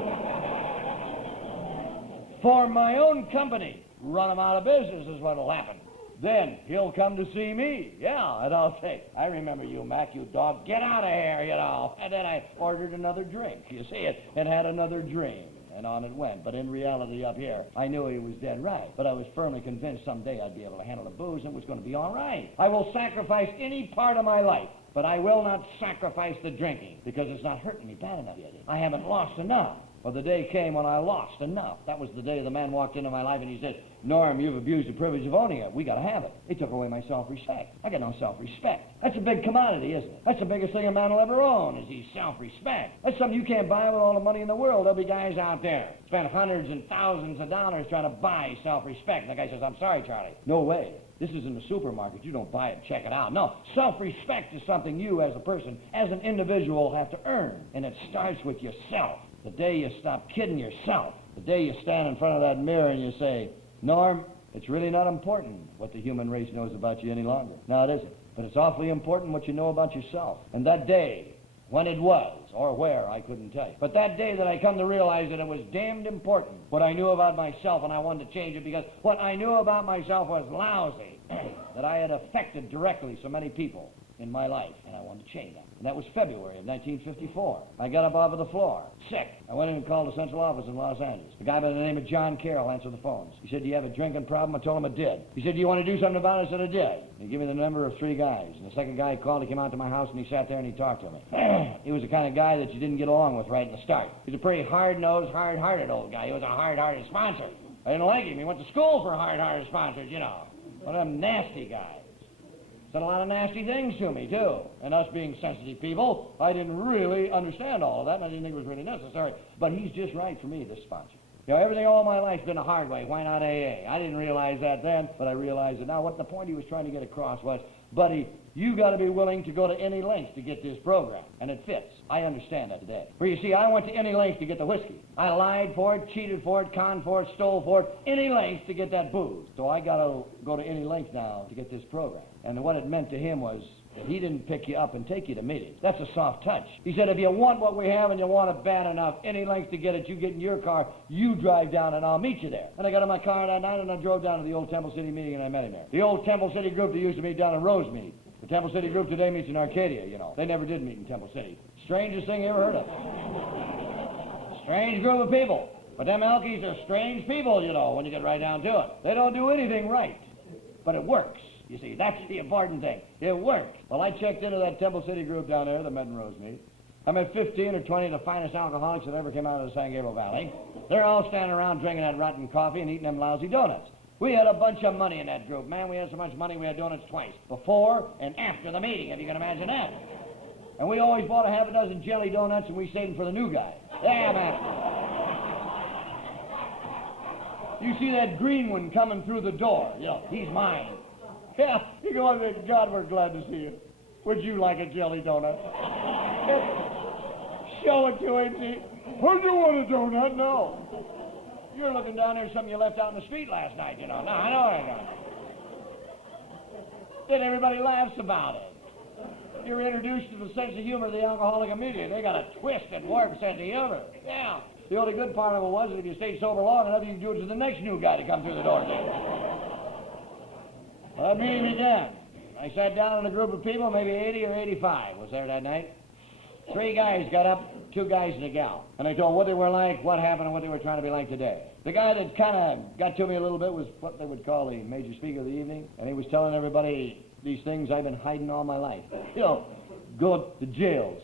For my own company. Run him out of business is what'll happen. Then he'll come to see me. Yeah, and I'll say, I remember you, Mac, you dog. Get out of here, And then I ordered another drink, you see it, and had another dream. And on it went. But in reality up here, I knew he was dead right. But I was firmly convinced someday I'd be able to handle the booze and it was going to be all right. I will sacrifice any part of my life, but I will not sacrifice the drinking because it's not hurting me bad enough yet. I haven't lost enough. Well, the day came when I lost enough. That was the day the man walked into my life and he said, Norm, you've abused the privilege of owning it. We got to have it. He took away my self-respect. I got no self-respect. That's a big commodity, isn't it? That's the biggest thing a man will ever own is his self-respect. That's something you can't buy with all the money in the world. There'll be guys out there spend hundreds and thousands of dollars trying to buy self-respect. And the guy says, I'm sorry, Charlie. No way. This isn't a supermarket. You don't buy it, check it out. No, self-respect is something you as a person, as an individual, have to earn. And it starts with yourself. The day you stop kidding yourself, the day you stand in front of that mirror and you say, Norm, it's really not important what the human race knows about you any longer. No, it isn't. But it's awfully important what you know about yourself. And that day, when it was, or where, I couldn't tell you. But that day that I come to realize that it was damned important what I knew about myself, and I wanted to change it because what I knew about myself was lousy, that I had affected directly so many people in my life, and I wanted to change that. And that was February of 1954. I got up off of the floor, sick. I went in and called the central office in Los Angeles. A guy by the name of John Carroll answered the phones. He said, do you have a drinking problem? I told him I did. He said, do you want to do something about it? I said, I did. He gave me the number of 3 guys. And the second guy he called, he came out to my house, and he sat there and he talked to me. He was the kind of guy that you didn't get along with right in the start. He was a pretty hard-nosed, hard-hearted old guy. He was a hard-hearted sponsor. I didn't like him. He went to school for hard-hearted sponsors, One of them nasty guys. Said a lot of nasty things to me, too. And us being sensitive people, I didn't really understand all of that, and I didn't think it was really necessary. But he's just right for me, this sponsor. Everything all my life's been a hard way. Why not AA? I didn't realize that then, but I realize it now. What the point he was trying to get across was, buddy, you got to be willing to go to any lengths to get this program, and it fits. I understand that today. For you see, I went to any lengths to get the whiskey. I lied for it, cheated for it, conned for it, stole for it, any lengths to get that booze. So I got to go to any lengths now to get this program. And what it meant to him was that he didn't pick you up and take you to meetings. That's a soft touch. He said, if you want what we have and you want it bad enough, any lengths to get it, you get in your car, you drive down and I'll meet you there. And I got in my car that night and I drove down to the old Temple City meeting and I met him there. The old Temple City group that used to meet down in Rosemead. The Temple City group today meets in Arcadia, They never did meet in Temple City. Strangest thing you ever heard of. Strange group of people. But them Elkies are strange people, when you get right down to it. They don't do anything right. But it works. You see, that's the important thing. It worked. Well, I checked into that Temple City group down there that met in Rosemead. I met 15 or 20 of the finest alcoholics that ever came out of the San Gabriel Valley. They're all standing around drinking that rotten coffee and eating them lousy donuts. We had a bunch of money in that group. Man, we had so much money we had donuts twice. Before and after the meeting, if you can imagine that. And we always bought a half a dozen jelly donuts and we saved them for the new guy. Yeah, man. You see that green one coming through the door. He's mine. Yeah, you go on there, God, we're glad to see you. Would you like a jelly donut? Show it to him, see. Would you want a donut? No. You're looking down there something you left out in the street last night, No, I know I know. Then everybody laughs about it. You're introduced to the sense of humor of the alcoholic immediately. They got a twisted, warped sense of humor. Yeah. The only good part of it was that if you stayed sober long enough, you could do it to the next new guy to come through the door. That meeting began. I sat down in a group of people, maybe 80 or 85 was there that night. 3 guys got up, 2 guys and a gal. And they told what they were like, what happened, and what they were trying to be like today. The guy that kind of got to me a little bit was what they would call the major speaker of the evening. And he was telling everybody these things I've been hiding all my life. You know, go to jails,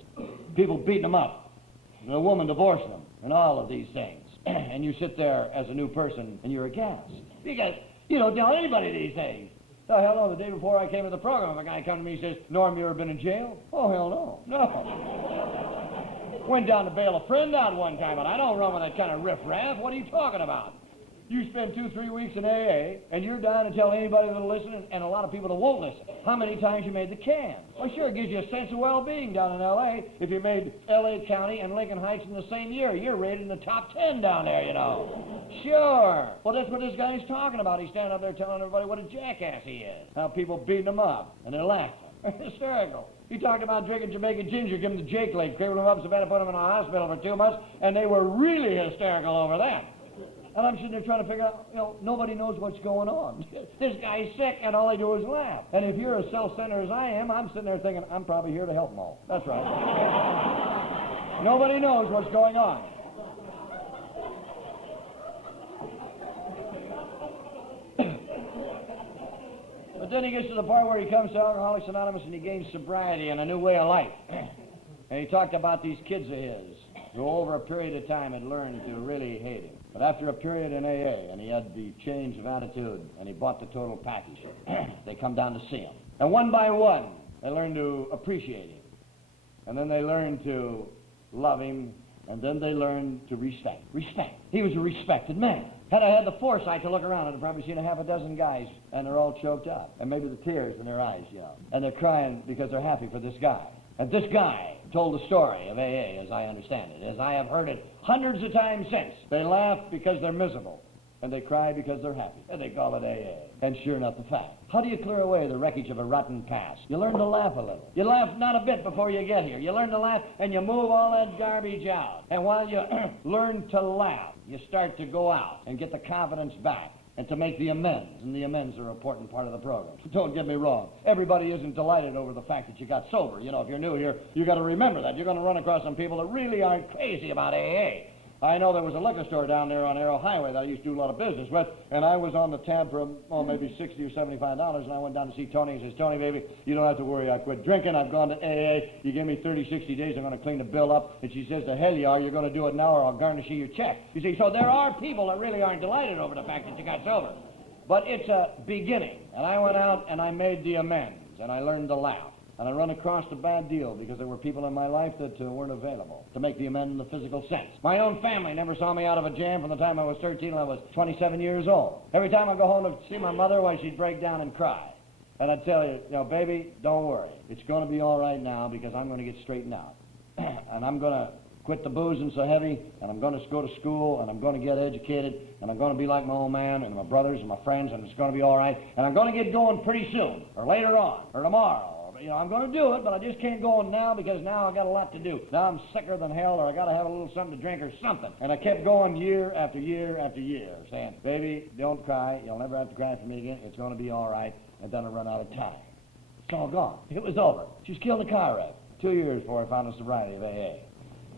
people beating them up, and a woman divorcing them, and all of these things. And you sit there as a new person, and you're aghast. Because you don't tell anybody these things. The hell no, the day before I came to the program, a guy come to me and says, Norm, you ever been in jail? Oh, hell no. No. Went down to bail a friend out one time, but I don't run with that kind of riff-raff. What are you talking about? You spend 2-3 weeks in AA, and you're down to tell anybody that'll listen, and a lot of people that won't listen. How many times you made the can? Well, sure, it gives you a sense of well-being down in L.A. If you made L.A. County and Lincoln Heights in the same year. You're rated in the top 10 down there, you know. Sure. Well, that's what this guy's talking about. He's standing up there telling everybody what a jackass he is. How people beating him up, and they're laughing. Hysterical. He talked about drinking Jamaican ginger, giving them the Jake leg, crippled them up so bad I put them in a hospital for 2 months, and they were really hysterical over that. And I'm sitting there trying to figure out, you know, nobody knows what's going on. This guy's sick, and all they do is laugh. And if you're as self-centered as I am, I'm sitting there thinking, I'm probably here to help them all. That's right. Nobody knows what's going on. But then he gets to the part where he comes to Alcoholics Anonymous and he gains sobriety and a new way of life. And he talked about these kids of his who over a period of time had learned to really hate him. But after a period in AA, and he had the change of attitude, and he bought the total package, they come down to see him. And one by one, they learn to appreciate him. And then they learn to love him, and then they learn to respect. Respect. He was a respected man. Had I had the foresight to look around, I'd have probably seen a half a dozen guys, and they're all choked up. And maybe the tears in their eyes, you know. And they're crying because they're happy for this guy. And this guy told the story of AA, as I understand it, as I have heard it hundreds of times since. They laugh because they're miserable, and they cry because they're happy, and they call it AA. And sure enough, the fact. How do you clear away the wreckage of a rotten past? You learn to laugh a little. You laugh not a bit before you get here. You learn to laugh, and you move all that garbage out. And while you learn to laugh, you start to go out and get the confidence back, and to make the amends, and the amends are an important part of the program. Don't get me wrong. Everybody isn't delighted over the fact that you got sober. You know, if you're new here, you got to remember that. You're going to run across some people that really aren't crazy about AA. I know there was a liquor store down there on Arrow Highway that I used to do a lot of business with, and I was on the tab for, maybe $60 or $75, and I went down to see Tony and says, Tony, baby, you don't have to worry. I quit drinking. I've gone to AA. You give me 30, 60 days, I'm going to clean the bill up. And she says, the hell you are. You're going to do it now or I'll garnish you your check. You see, so there are people that really aren't delighted over the fact that you got sober. But it's a beginning, and I went out and I made the amends, and I learned to laugh. And I run across a bad deal because there were people in my life that weren't available to make the amend in the physical sense. My own family never saw me out of a jam from the time I was 13 till I was 27 years old. Every time I go home to see my mother, why, she'd break down and cry. And I'd tell you, baby, don't worry. It's going to be all right now because I'm going to get straightened out. And I'm going to quit the boozing so heavy, and I'm going to go to school, and I'm going to get educated, and I'm going to be like my old man and my brothers and my friends, and it's going to be all right. And I'm going to get going pretty soon, or later on, or tomorrow. I'm going to do it, but I just can't go on now because now I've got a lot to do. Now I'm sicker than hell, or I got to have a little something to drink or something. And I kept going year after year after year, saying, baby, don't cry. You'll never have to cry for me again. It's going to be all right. And then I run out of time. It's all gone. It was over. She was killed in a car wreck. 2 years before I found the sobriety of AA.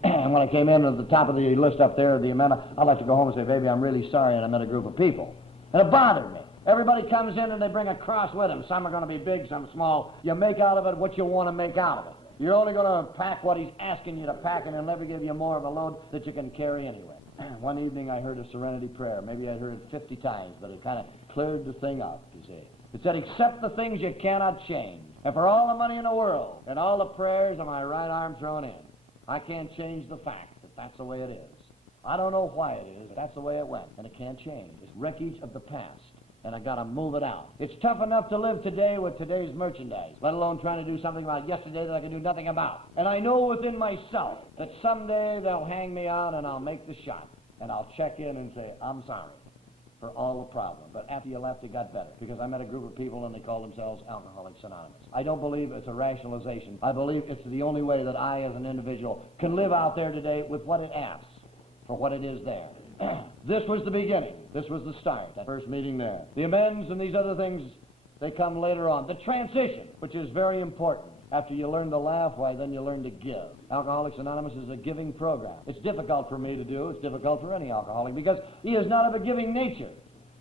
And when I came in at the top of the list up there, the amendment, I'd like to go home and say, baby, I'm really sorry, and I met a group of people. And it bothered me. Everybody comes in and they bring a cross with them. Some are going to be big, some small. You make out of it what you want to make out of it. You're only going to pack what he's asking you to pack, and he'll never give you more of a load that you can carry anyway. One evening I heard a serenity prayer. Maybe I'd heard it 50 times, but it kind of cleared the thing up, you see. It said, accept the things you cannot change. And for all the money in the world and all the prayers of my right arm thrown in, I can't change the fact that that's the way it is. I don't know why it is, but that's the way it went, and it can't change. It's wreckage of the past. And I got to move it out. It's tough enough to live today with today's merchandise, let alone trying to do something about yesterday that I can do nothing about. And I know within myself that someday they'll hang me out and I'll make the shot. And I'll check in and say, I'm sorry for all the problem. But after you left, it got better because I met a group of people and they call themselves Alcoholics Anonymous. I don't believe it's a rationalization. I believe it's the only way that I as an individual can live out there today with what it asks for what it is there. This was the beginning. This was the start, that first meeting there. The amends and these other things They come later on. The transition, which is very important. After you learn to laugh, why, then you learn to give. Alcoholics Anonymous is a giving program. It's difficult for me to do. It's difficult for any alcoholic because he is not of a giving nature.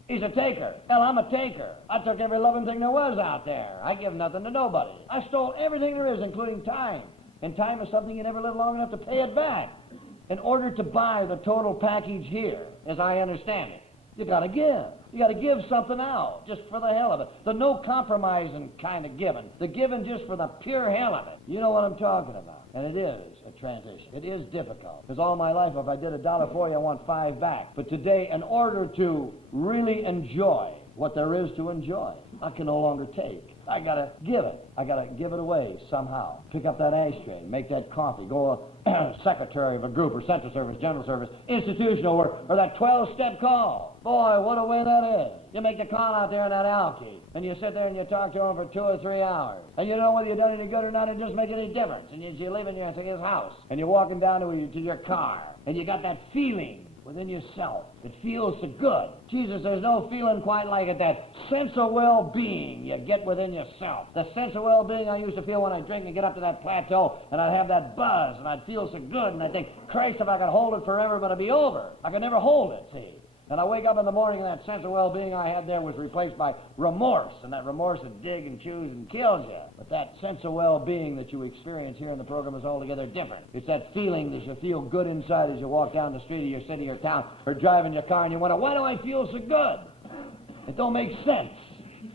He's a taker. Hell, I'm a taker. I took every loving thing there was out there. I give nothing to nobody. I stole everything there is, including time. And time is something you never live long enough to pay it back. In order to buy the total package here, as I understand it, you got to give. You got to give something out, just for the hell of it. The no compromising kind of giving. The giving just for the pure hell of it. You know what I'm talking about. And it is a transition. It is difficult. Because all my life, if I did $1 for you, I want 5 back. But today, in order to really enjoy what there is to enjoy, I can no longer take. I got to give it. I got to give it away somehow. Pick up that ashtray, make that coffee, go secretary of a group or central service, general service, institutional, or that 12-step call. Boy, what a way that is. You make the call out there in that Alphi, and you sit there and you talk to him for 2 or 3 hours. And you don't know whether you've done any good or not, it doesn't make any difference. And you're leaving his house, and you're walking down to your car, and you got that feeling within yourself. It feels so good. Jesus, there's no feeling quite like it, that sense of well-being you get within yourself. The sense of well-being I used to feel when I drink and get up to that plateau, and I'd have that buzz, and I'd feel so good, and I'd think, Christ, if I could hold it forever, but it'd be over. I could never hold it, see. And I wake up in the morning and that sense of well-being I had there was replaced by remorse, and that remorse would dig and chews and kills you. But that sense of well-being that you experience here in the program is altogether different. It's that feeling that you feel good inside as you walk down the street of your city or town or driving your car and you wonder, why do I feel so good? It don't make sense.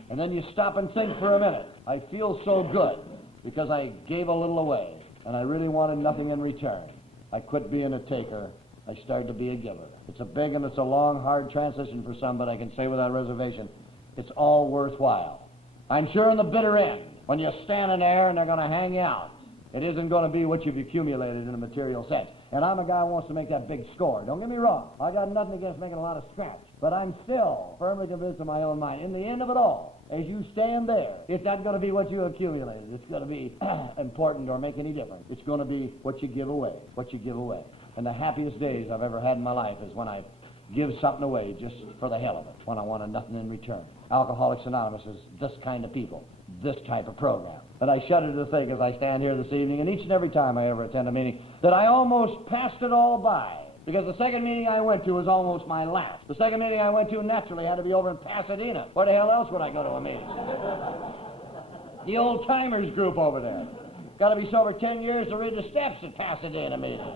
And then you stop and think for a minute. I feel so good because I gave a little away and I really wanted nothing in return. I quit being a taker. I started to be a giver. It's a big and it's a long, hard transition for some, but I can say without reservation, it's all worthwhile. I'm sure in the bitter end, when you're standing there and they're going to hang you out, it isn't going to be what you've accumulated in a material sense. And I'm a guy who wants to make that big score. Don't get me wrong. I got nothing against making a lot of scratch. But I'm still firmly convinced in my own mind, in the end of it all, as you stand there, it's not going to be what you accumulated. It's going to be important or make any difference. It's going to be what you give away, what you give away. And the happiest days I've ever had in my life is when I give something away just for the hell of it, when I wanted nothing in return. Alcoholics Anonymous is this kind of people, this type of program. And I shudder to think as I stand here this evening, and each and every time I ever attend a meeting, that I almost passed it all by. Because the second meeting I went to was almost my last. The second meeting I went to naturally had to be over in Pasadena. Where the hell else would I go to a meeting? The old-timers group over there. Got to be sober 10 years to read the steps at Pasadena meeting.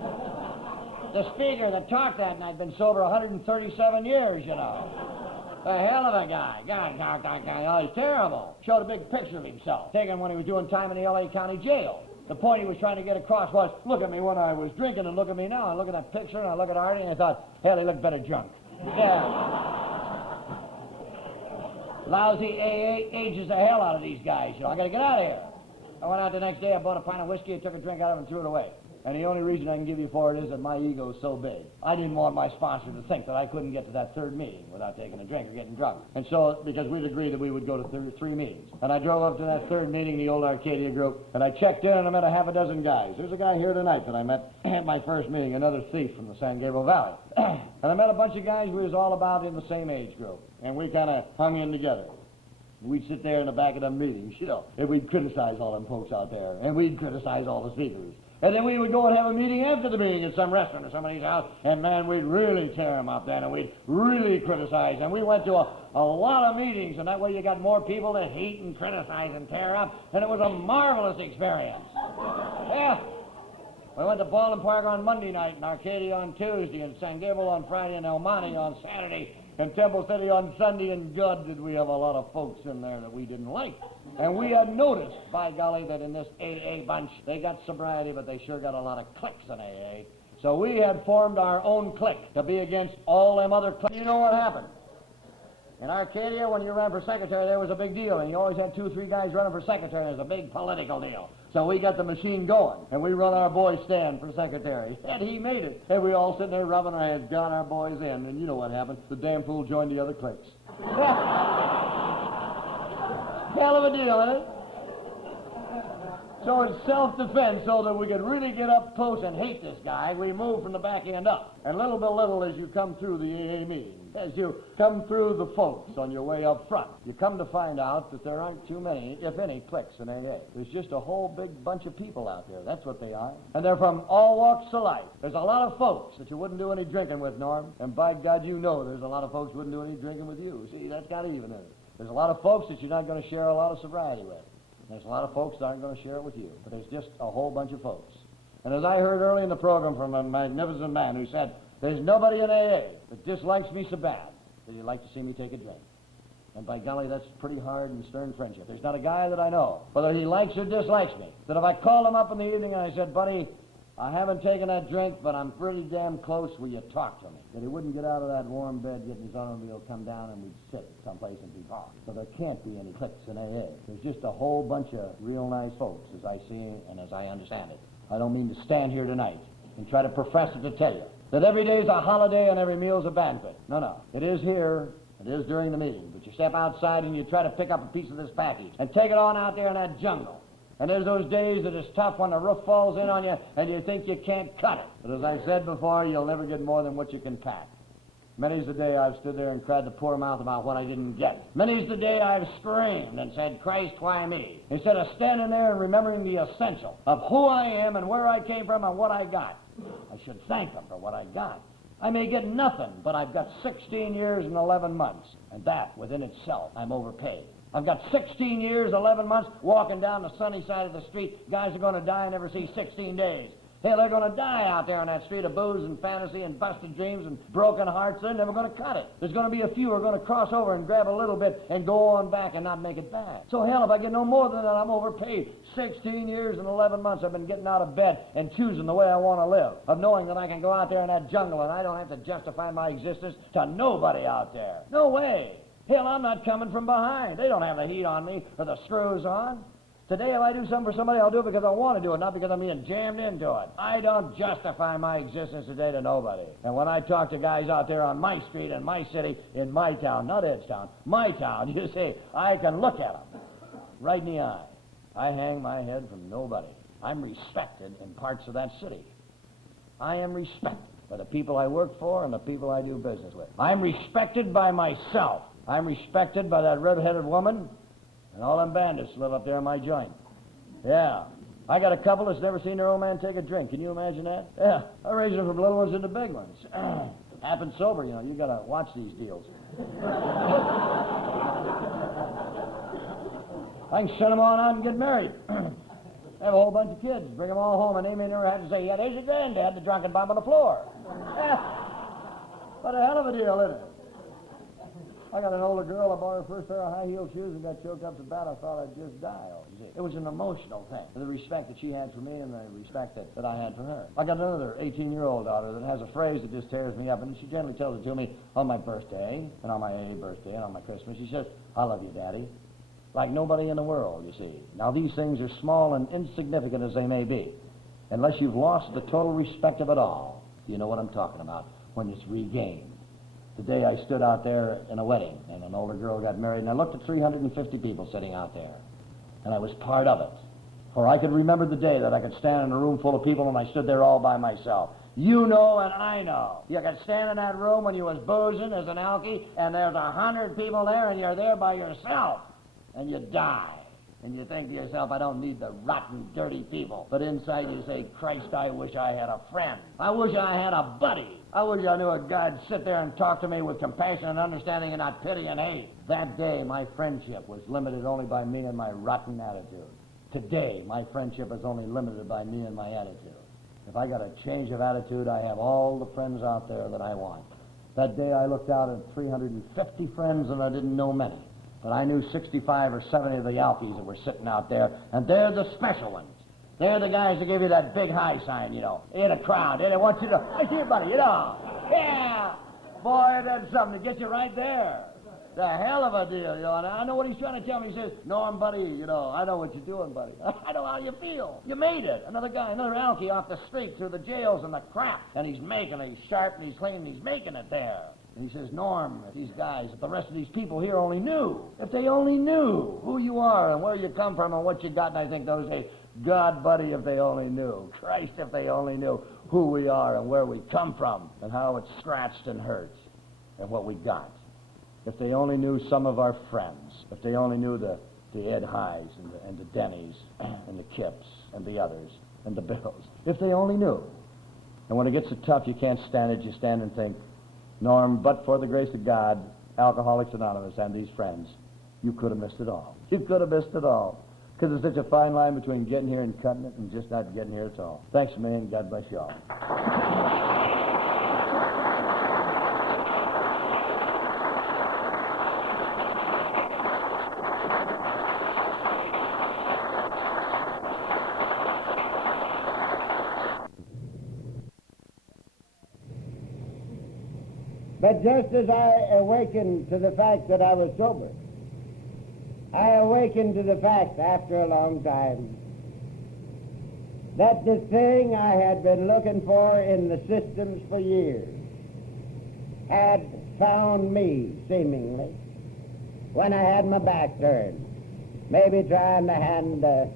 The speaker that talked that night had been sober 137 years, you know. A hell of a guy. God, he's terrible. Showed a big picture of himself, taken when he was doing time in the L.A. County Jail. The point he was trying to get across was, look at me when I was drinking and look at me now. I look at that picture and I look at Artie and I thought, hell, he looked better drunk. Yeah. Lousy AA ages the hell out of these guys, you know. I got to get out of here. I went out the next day, I bought a pint of whiskey, I took a drink out of it and threw it away. And the only reason I can give you for it is that my ego is so big. I didn't want my sponsor to think that I couldn't get to that third meeting without taking a drink or getting drunk. And so, because we'd agreed that we would go to three meetings. And I drove up to that third meeting, the old Arcadia group, and I checked in and I met a half a dozen guys. There's a guy here tonight that I met at my first meeting, another thief from the San Gabriel Valley. And I met a bunch of guys we was all about in the same age group. And we kind of hung in together. We'd sit there in the back of them meetings, you know, and we'd criticize all them folks out there, and we'd criticize all the speakers. And then we would go and have a meeting after the meeting at some restaurant or somebody's house, and man, we'd really tear them up then, and we'd really criticize. And we went to a lot of meetings, and that way you got more people to hate and criticize and tear up, and it was a marvelous experience. Yeah. We went to Baldwin Park on Monday night, and Arcadia on Tuesday, and San Gabriel on Friday, and El Monte on Saturday, and Temple City on Sunday, and God, did we have a lot of folks in there that we didn't like. And we had noticed, by golly, that in this AA bunch, they got sobriety, but they sure got a lot of cliques in AA. So we had formed our own clique to be against all them other cliques. You know what happened? In Arcadia, when you ran for secretary, there was a big deal, and you always had 2 or 3 guys running for secretary. There's a big political deal. So we got the machine going, and we run our boy Stan for secretary, and he made it. And we all sitting there rubbing our heads, got our boys in, and you know what happened? The damn fool joined the other cliques. Hell of a deal, isn't it? So it's self-defense, so that we could really get up close and hate this guy. We move from the back end up. And little by little, as you come through the AA meeting, as you come through the folks on your way up front, you come to find out that there aren't too many, if any, cliques in AA. There's just a whole big bunch of people out there. That's what they are. And they're from all walks of life. There's a lot of folks that you wouldn't do any drinking with, Norm. And by God, you know there's a lot of folks who wouldn't do any drinking with you. See, that's got even in it. There's a lot of folks that you're not going to share a lot of sobriety with. There's a lot of folks that aren't going to share it with you. But there's just a whole bunch of folks. And as I heard early in the program from a magnificent man who said, there's nobody in AA that dislikes me so bad that he'd like to see me take a drink. And by golly, that's pretty hard and stern friendship. There's not a guy that I know, whether he likes or dislikes me, that if I called him up in the evening and I said, buddy, I haven't taken that drink, but I'm pretty damn close, will you talk to me? That he wouldn't get out of that warm bed, get in his automobile, come down, and we'd sit someplace and be talking. So there can't be any cliques in AA. There's just a whole bunch of real nice folks, as I see and as I understand it. I don't mean to stand here tonight and try to profess it to tell you that every day is a holiday and every meal's a banquet. No. It is here. It is during the meeting. But you step outside and you try to pick up a piece of this package and take it on out there in that jungle. And there's those days that it's tough when the roof falls in on you and you think you can't cut it. But as I said before, you'll never get more than what you can pack. Many's the day I've stood there and cried the poor mouth about what I didn't get. Many's the day I've screamed and said, Christ, why me? Instead of standing there and remembering the essential of who I am and where I came from and what I got. I should thank them for what I got. I may get nothing, but I've got 16 years and 11 months. And that, within itself, I'm overpaid. I've got 16 years, 11 months, walking down the sunny side of the street. Guys are going to die and never see 16 days. Hell, they're going to die out there on that street of booze and fantasy and busted dreams and broken hearts. They're never going to cut it. There's going to be a few who are going to cross over and grab a little bit and go on back and not make it back. So hell, if I get no more than that, I'm overpaid. 16 years and 11 months I've been getting out of bed and choosing the way I want to live, of knowing that I can go out there in that jungle and I don't have to justify my existence to nobody out there. No way. Hell, I'm not coming from behind. They don't have the heat on me or the screws on. Today, if I do something for somebody, I'll do it because I want to do it, not because I'm being jammed into it. I don't justify my existence today to nobody. And when I talk to guys out there on my street, in my city, in my town, not Ed's town, my town, you see, I can look at them right in the eye. I hang my head from nobody. I'm respected in parts of that city. I am respected by the people I work for and the people I do business with. I'm respected by myself. I'm respected by that red-headed woman and all them bandits live up there in my joint. Yeah. I got a couple that's never seen their old man take a drink. Can you imagine that? Yeah. I raised them from little ones into big ones. Happen sober, you know. You got to watch these deals. I can send them on out and get married. Have a whole bunch of kids. Bring them all home, and they may never have to say, yeah, there's your granddad, the drunken bum on the floor. What a hell of a deal, isn't it? I got an older girl, I bought her first pair of high-heeled shoes and got choked up so bad I thought I'd just die. It was an emotional thing, the respect that she had for me and the respect that I had for her. I got another 18-year-old daughter that has a phrase that just tears me up, and she generally tells it to me on my birthday, and on my AA birthday, and on my Christmas. She says, I love you, Daddy, like nobody in the world, you see. Now, these things are small and insignificant as they may be, unless you've lost the total respect of it all. You know what I'm talking about, when it's regained. Today I stood out there in a wedding, and an older girl got married, and I looked at 350 people sitting out there, and I was part of it. For I could remember the day that I could stand in a room full of people, and I stood there all by myself. You know and I know. You could stand in that room when you was boozing as an alky, and there's 100 people there, and you're there by yourself, and you die. And you think to yourself, I don't need the rotten, dirty people. But inside you say, Christ, I wish I had a friend. I wish I had a buddy. I wish I knew a guy'd sit there and talk to me with compassion and understanding and not pity and hate. That day, my friendship was limited only by me and my rotten attitude. Today, my friendship is only limited by me and my attitude. If I got a change of attitude, I have all the friends out there that I want. That day, I looked out at 350 friends, and I didn't know many. But I knew 65 or 70 of the Alphis that were sitting out there, and they're the special ones. They're the guys that give you that big high sign, you know, in a crowd. They want you to, hey, here, buddy, you know. Yeah. Boy, that's something to get you right there. The hell of a deal, you know. And I know what he's trying to tell me. He says, Norm, buddy, you know, I know what you're doing, buddy. I know how you feel. You made it. Another guy, another alky off the street through the jails and the crap. And he's making it. He's sharp and he's clean and he's making it there. And he says, Norm, if these guys, if the rest of these people here only knew, if they only knew who you are and where you come from and what you got, and I think those say, God, buddy, if they only knew. Christ, if they only knew who we are and where we come from and how it's scratched and hurts and what we got. If they only knew some of our friends, if they only knew the Ed Highs and the Denny's and the Kips and the others and the Bills, if they only knew. And when it gets so tough, you can't stand it. You stand and think, Norm, but for the grace of God, Alcoholics Anonymous and these friends, you could have missed it all. You could have missed it all. Because there's such a fine line between getting here and cutting it and just not getting here at all. Thanks a million. God bless you all. But just as I awakened to the fact that I was sober, I awakened to the fact after a long time that the thing I had been looking for in the systems for years had found me, seemingly, when I had my back turned, maybe trying to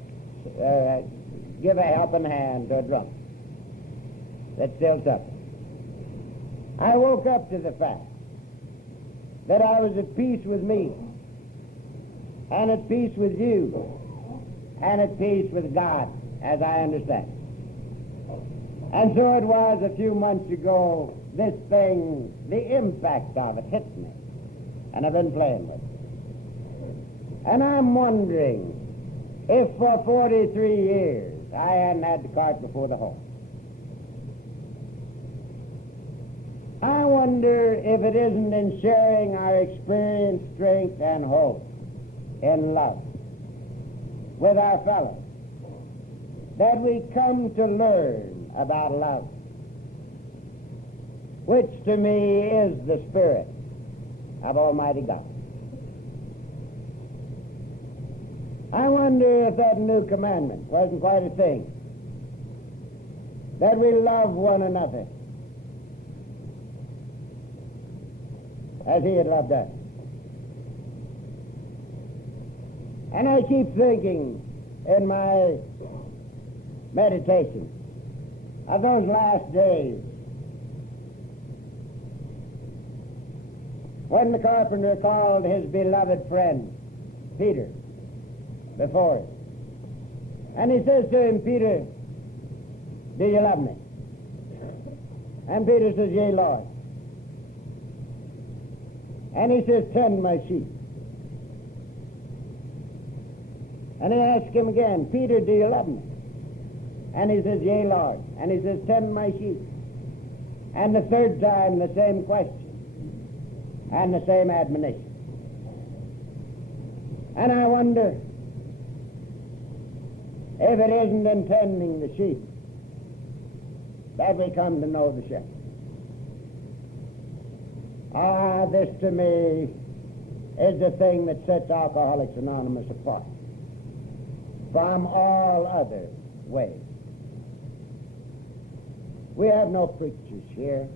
give a helping hand to a drunk that still suffers. I woke up to the fact that I was at peace with me, and at peace with you, and at peace with God, as I understand. And so it was a few months ago, this thing, the impact of it hit me, and I've been playing with it. And I'm wondering if for 43 years I hadn't had the cart before the horse. I wonder if it isn't in sharing our experience, strength, and hope in love with our fellows that we come to learn about love, which to me is the spirit of Almighty God. I wonder if that new commandment wasn't quite a thing, that we love one another as he had loved us. And I keep thinking in my meditation of those last days when the carpenter called his beloved friend, Peter, before him. And he says to him, Peter, do you love me? And Peter says, yea, Lord. And he says, tend my sheep. And he asks him again, Peter, do you love me? And he says, yea, Lord. And he says, tend my sheep. And the third time, the same question and the same admonition. And I wonder if it isn't in tending the sheep that we come to know the shepherd. Ah, this to me is the thing that sets Alcoholics Anonymous apart from all other ways. We have no preachers here.